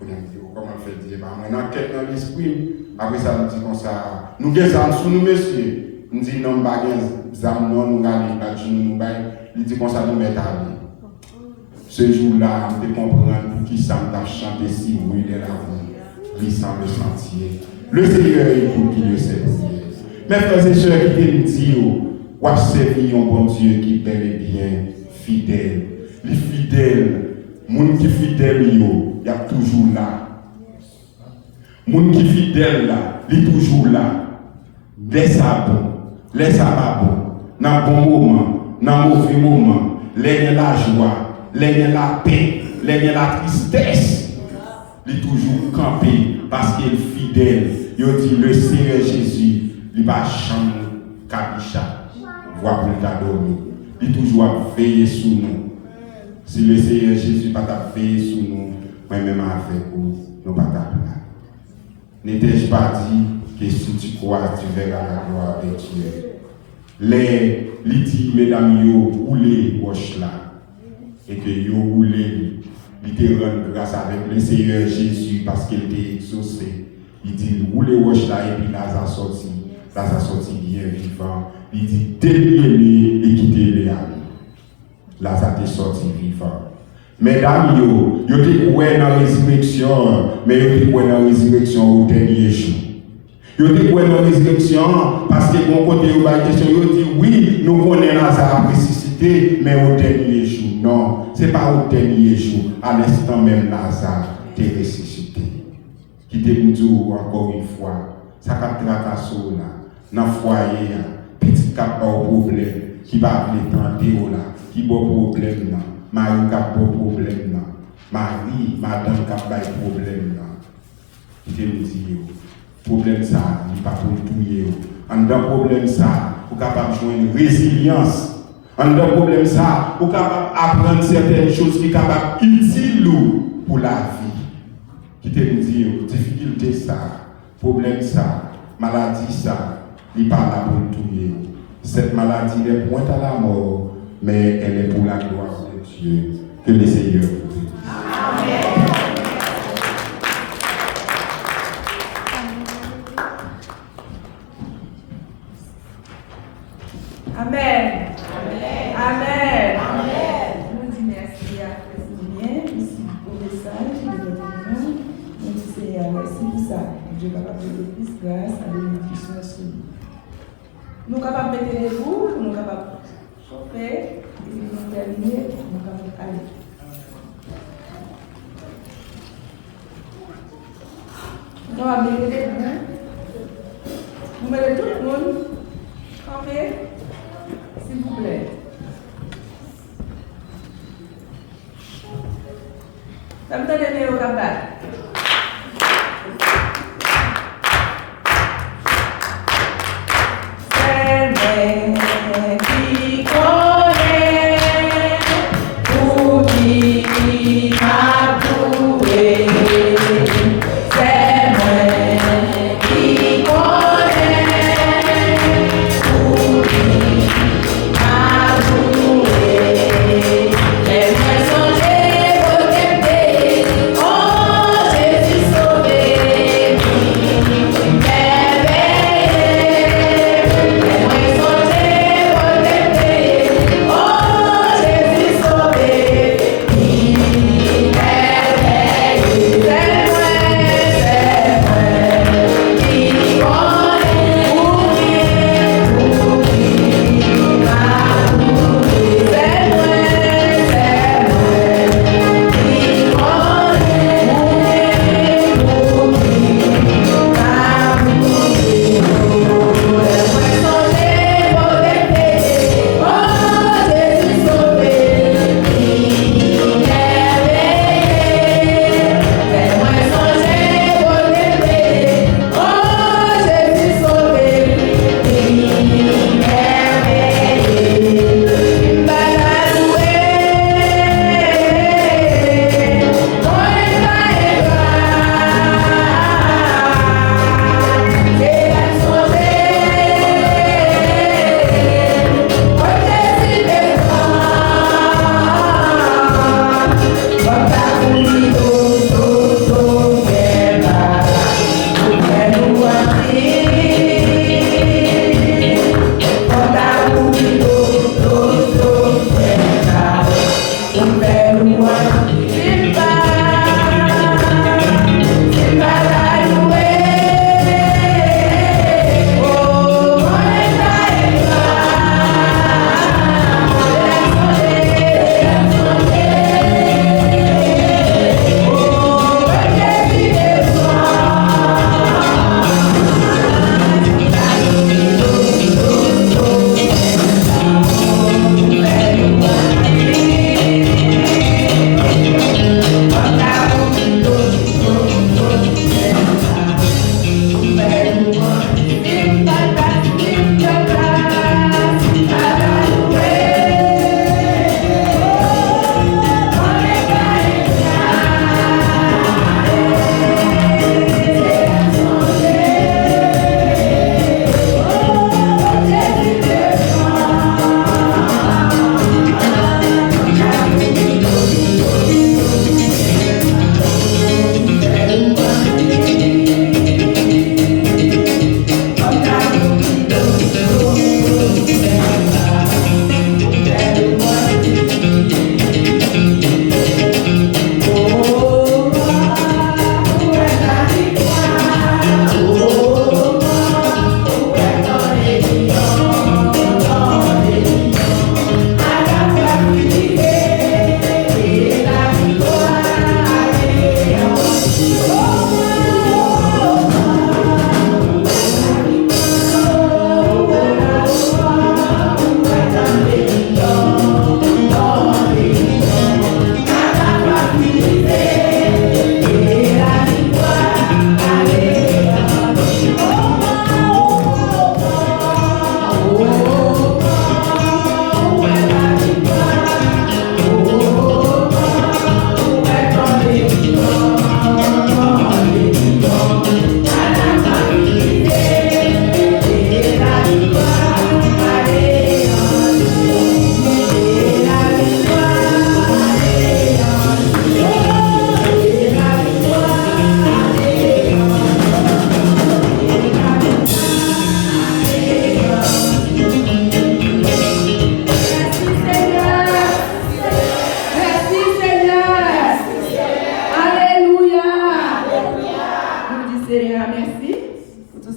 nous. Comment faire dire, on a quête dans l'esprit. Après ça, nous dit comme ça, nous avons sous nous, messieurs. Nous disons non, non, nous allons pas nous il dit comme ça, nous mettons à vie. Ce jour-là, on peut comprendre pour qui ça m'a chanté si oui de la rue, glissant le sentier. Le Seigneur écoute qui le sait. Mes frères et sœurs qui te disent, ou à servir un bon Dieu qui bel et bien fidèle. Les fidèles, moun qui fidèle, il y a toujours là. Moun qui fidèle là, il est toujours là. Laisse ça bon, laisse ça pas bon. Dans bon moment, dans mauvais moment, les la joie, les la paix, les la tristesse. Il est toujours campé parce qu'il est fidèle. Il dit le Seigneur Jésus, il va changer capicha, voir pour t'adormer. Il est toujours veiller sur nous. Si le Seigneur Jésus n'a pas veillé sur nous, moi-même avec vous, nous ne pas là. N'étais-je pas dit que si tu crois, tu verras la gloire de Dieu. Les dit, mesdames, yo roulez roche là. Et que yo roulez, il te rend grâce avec le Seigneur Jésus parce qu'il t'a exaucé. Il dit, roulez roche là et puis Lazare sorti. Lazare sorti bien vivant. Il dit, déliez-les et quittez-les à lui. Lazare est sorti vivant. Mesdames, yo te croient dans la résurrection, mais yo te croient dans la résurrection au dernier jour. Yo te croient dans la résurrection parce que bon côté yo ba question, yo dit oui, nous connaissons Lazare ressuscité, mais au dernier jour. Non, ce n'est pas au dernier jour, à l'instant même Lazare est ressuscité. Qui te dit encore une fois, ça cap tracasse là, dans le foyer, petit cap au problème, qui va les tenter là, qui va problème là. Marie cap pas problème là. Marie, madame cap pas problème là. Qui te dit problème ça, il pas pour tout. En dans problème ça, vous capable de jouer une résilience. En dans problème ça, vous capable apprendre certaines choses qui sont capables utiles pour la vie. Qui te dit difficulté ça, problème ça, maladie ça, il pas là pour tout. Cette maladie est pointe à la mort, mais elle est pour la gloire. Dieu, que le Seigneur vous bénisse. Amen. Amen. Amen. Amen. Nous disons merci à Christine, merci pour le message de votre nom. Nous disons Seigneur, merci pour ça. Dieu va capable de plus grâce à l'éducation sur nous. Nous sommes capables de mettre les bouts, nous sommes capables de chauffer. Et nous terminer, nous allons aller. Nous allons mettre les mains. Vous mettez tout le monde. Campez, s'il vous plaît. Ça me donne au cabal.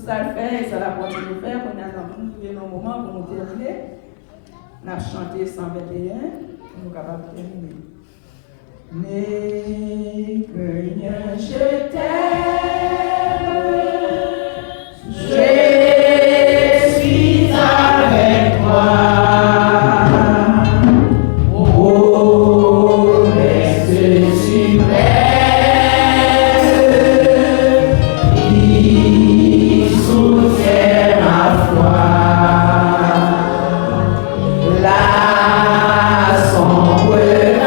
ça le fait et ça la continue de faire. On a un moment pour nous terminer. On a chanté 121, on est capable de terminer. N'aie que rien, je t'aime, je suis avec toi. Oh, reste suprême, il soutient ma foi. La sombre vallée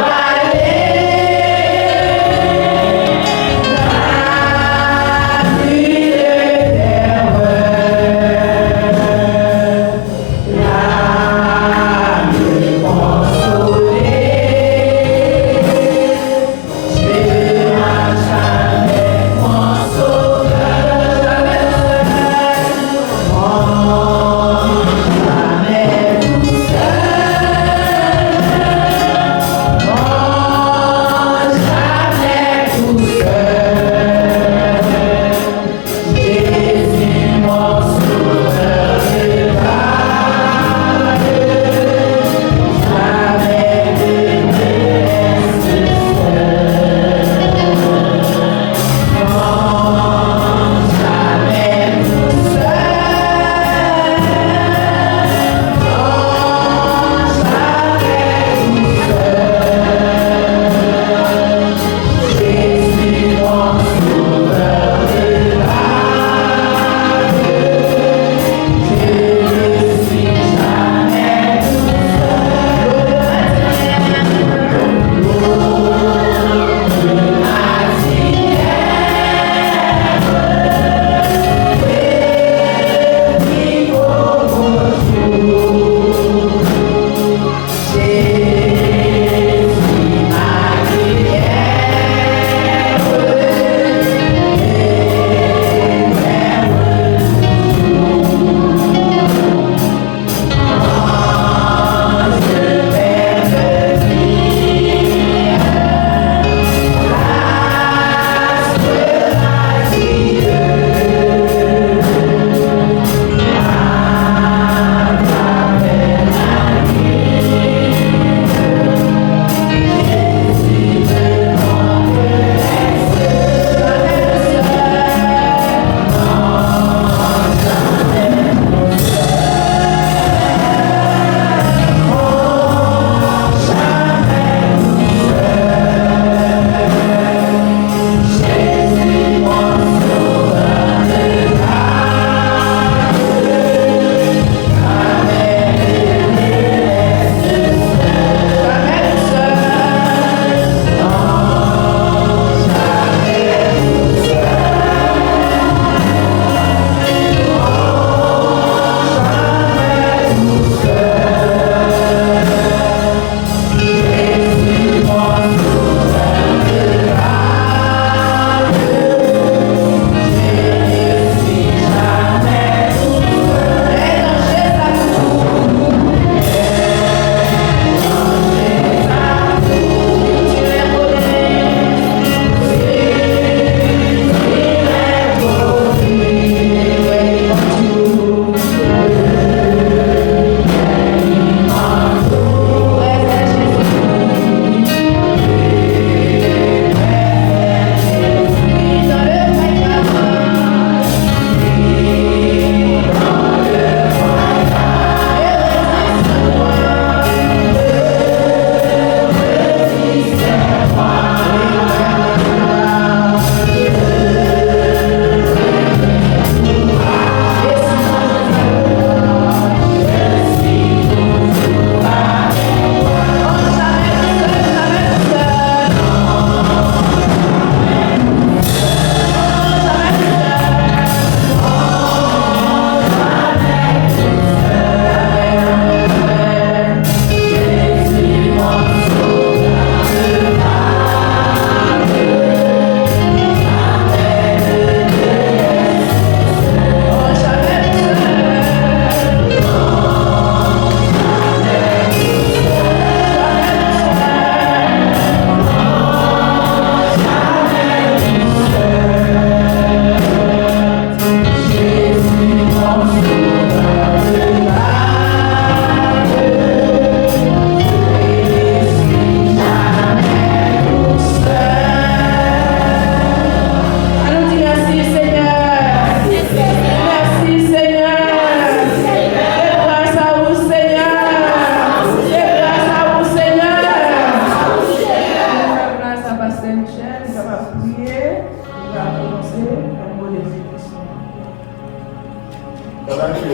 Pendant que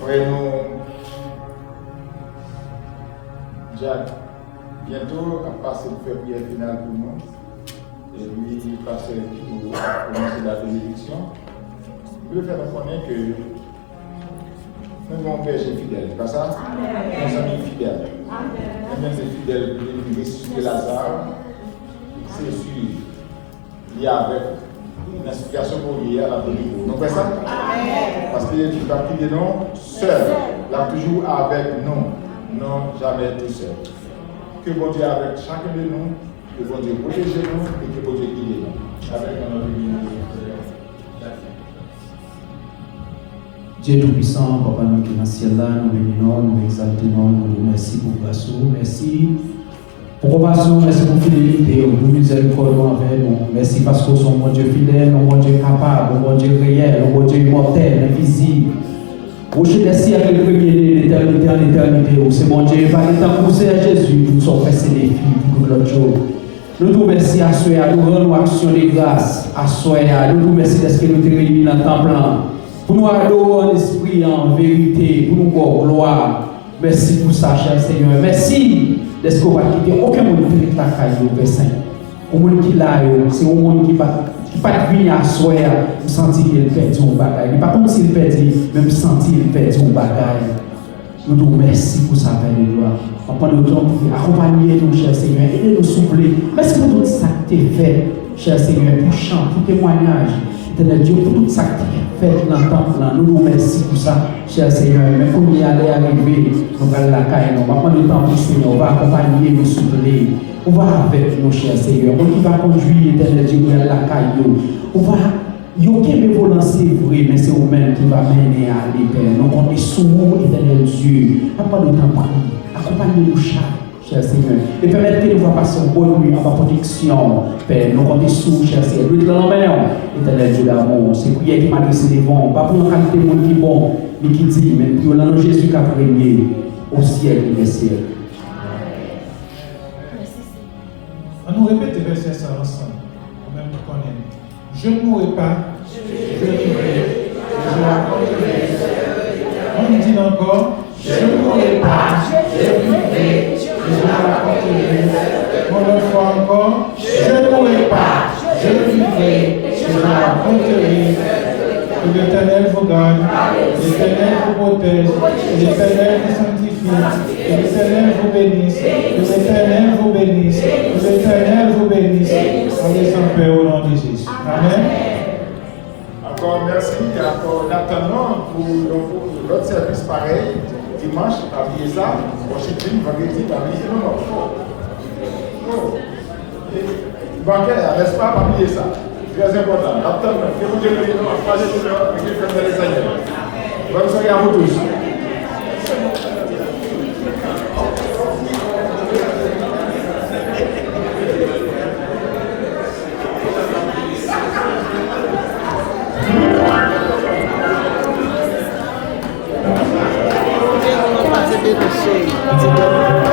frère nous, Jacques, bientôt à passer le faire prière finale pour nous, et lui passer pour commencer la bénédiction, je veux faire nous connaître que nous avons un berger fidèle, pas ça? Nos amis fidèles. Et même les fidèles de ressusciter Lazare, c'est sûr, il y a avec une explication pour lier à la bénédiction. Nous faisons ça? Parce qu'il dit va prier non seul, là toujours avec nous, non jamais tout seul. Que bon Dieu avec chacun de nous, que bon Dieu protège nous et que bon Dieu guide nous. Avec notre vie. Dieu Tout-Puissant, Papa, nous qui dans le ciel là, nous bénissons, nous exaltons, nous merci pour Bassou, merci pour compassion, merci pour fidélité, pour miséricorde envers nous. Merci parce que nous sommes un Dieu fidèle, un bon Dieu capable, un bon Dieu réel, un bon Dieu immortel, invisible. Rocher des siècles, le premier de l'éternité en éternité, c'est mon Dieu, par le temps pour Jésus, nous sommes pressés des filles pour tout l'autre jour. Nous nous remercions à Soya, nous rendons action de grâce à Soya, nous nous remercions de ce que nous sommes réunis dans le temple. Pour nous adorer en esprit, en vérité, pour nous voir gloire. Merci pour ça, cher Seigneur. Merci de ce qu'on va quitter aucun monde qui est la caille au Père Saint. Au monde qui l'a, c'est au monde qui pas venir à soi, nous sentir qu'il perd son bagage. Il n'est pas comme s'il perdit, même sentir qu'il perd son bagage. Nous nous remercions pour ça, Père de gloire. On prend le temps pour accompagner nous, cher Seigneur, et nous souffler. Merci pour tout ça que tu as fait, cher Seigneur, pour chant, pour témoignage. Éternel Dieu, pour tout ça que tu as fait dans le temple, nous nous remercions pour ça, cher Seigneur. Mais comme il allait arriver, nous allons la caille, on va prendre le temps pour Seigneur, on va accompagner, nous souffler. On va avec nos chers Seigneur. On va conduire, éternel Dieu, vers la caille. On va. Il y a aucun volonté vrai, mais c'est vous-même qui va mener à aller, Père. Nous comptons sur vous, éternel Dieu. Pas de temps pris. Accompagnez-nous, cher Seigneur. Et permettez que nous va passer une bonne nuit en protection, Père. Nous comptons sur vous, cher Seigneur. Nous dans la mer, éternel Dieu d'amour. C'est prière qui m'a laissé les bons. Pas pour une qualité de monde qui est bon, mais qui dit, mais pour l'ange Jésus qui a régné au ciel et des siècles. On nous répète le verset ça ensemble. Même nous connaissons. Je ne mourrai pas, je vivrai, je raconterai. On dit encore, je ne mourrai pas, je vivrai, je raconterai. Une autre fois encore, je ne mourrai pas, je vivrai, je raconterai. Que l'Éternel vous garde, l'Éternel vous protège, l'Éternel vous sanctifie, que l'Éternel vous bénisse, que l'Éternel vous bénisse, que l'Éternel vous bénisse. On les en paix au nom de Jésus. Amen. Encore merci et encore Nathanon pour l'autre service pareil, dimanche à Biesa, Washington, vendredi à Biesa. Non. Bancaire, n'est-ce pas, à Biesa? Très important. Nathanon, que vous devez nous partager tout l'heure avec les frères et les seigneurs. Bonne soirée à vous tous. Cheio.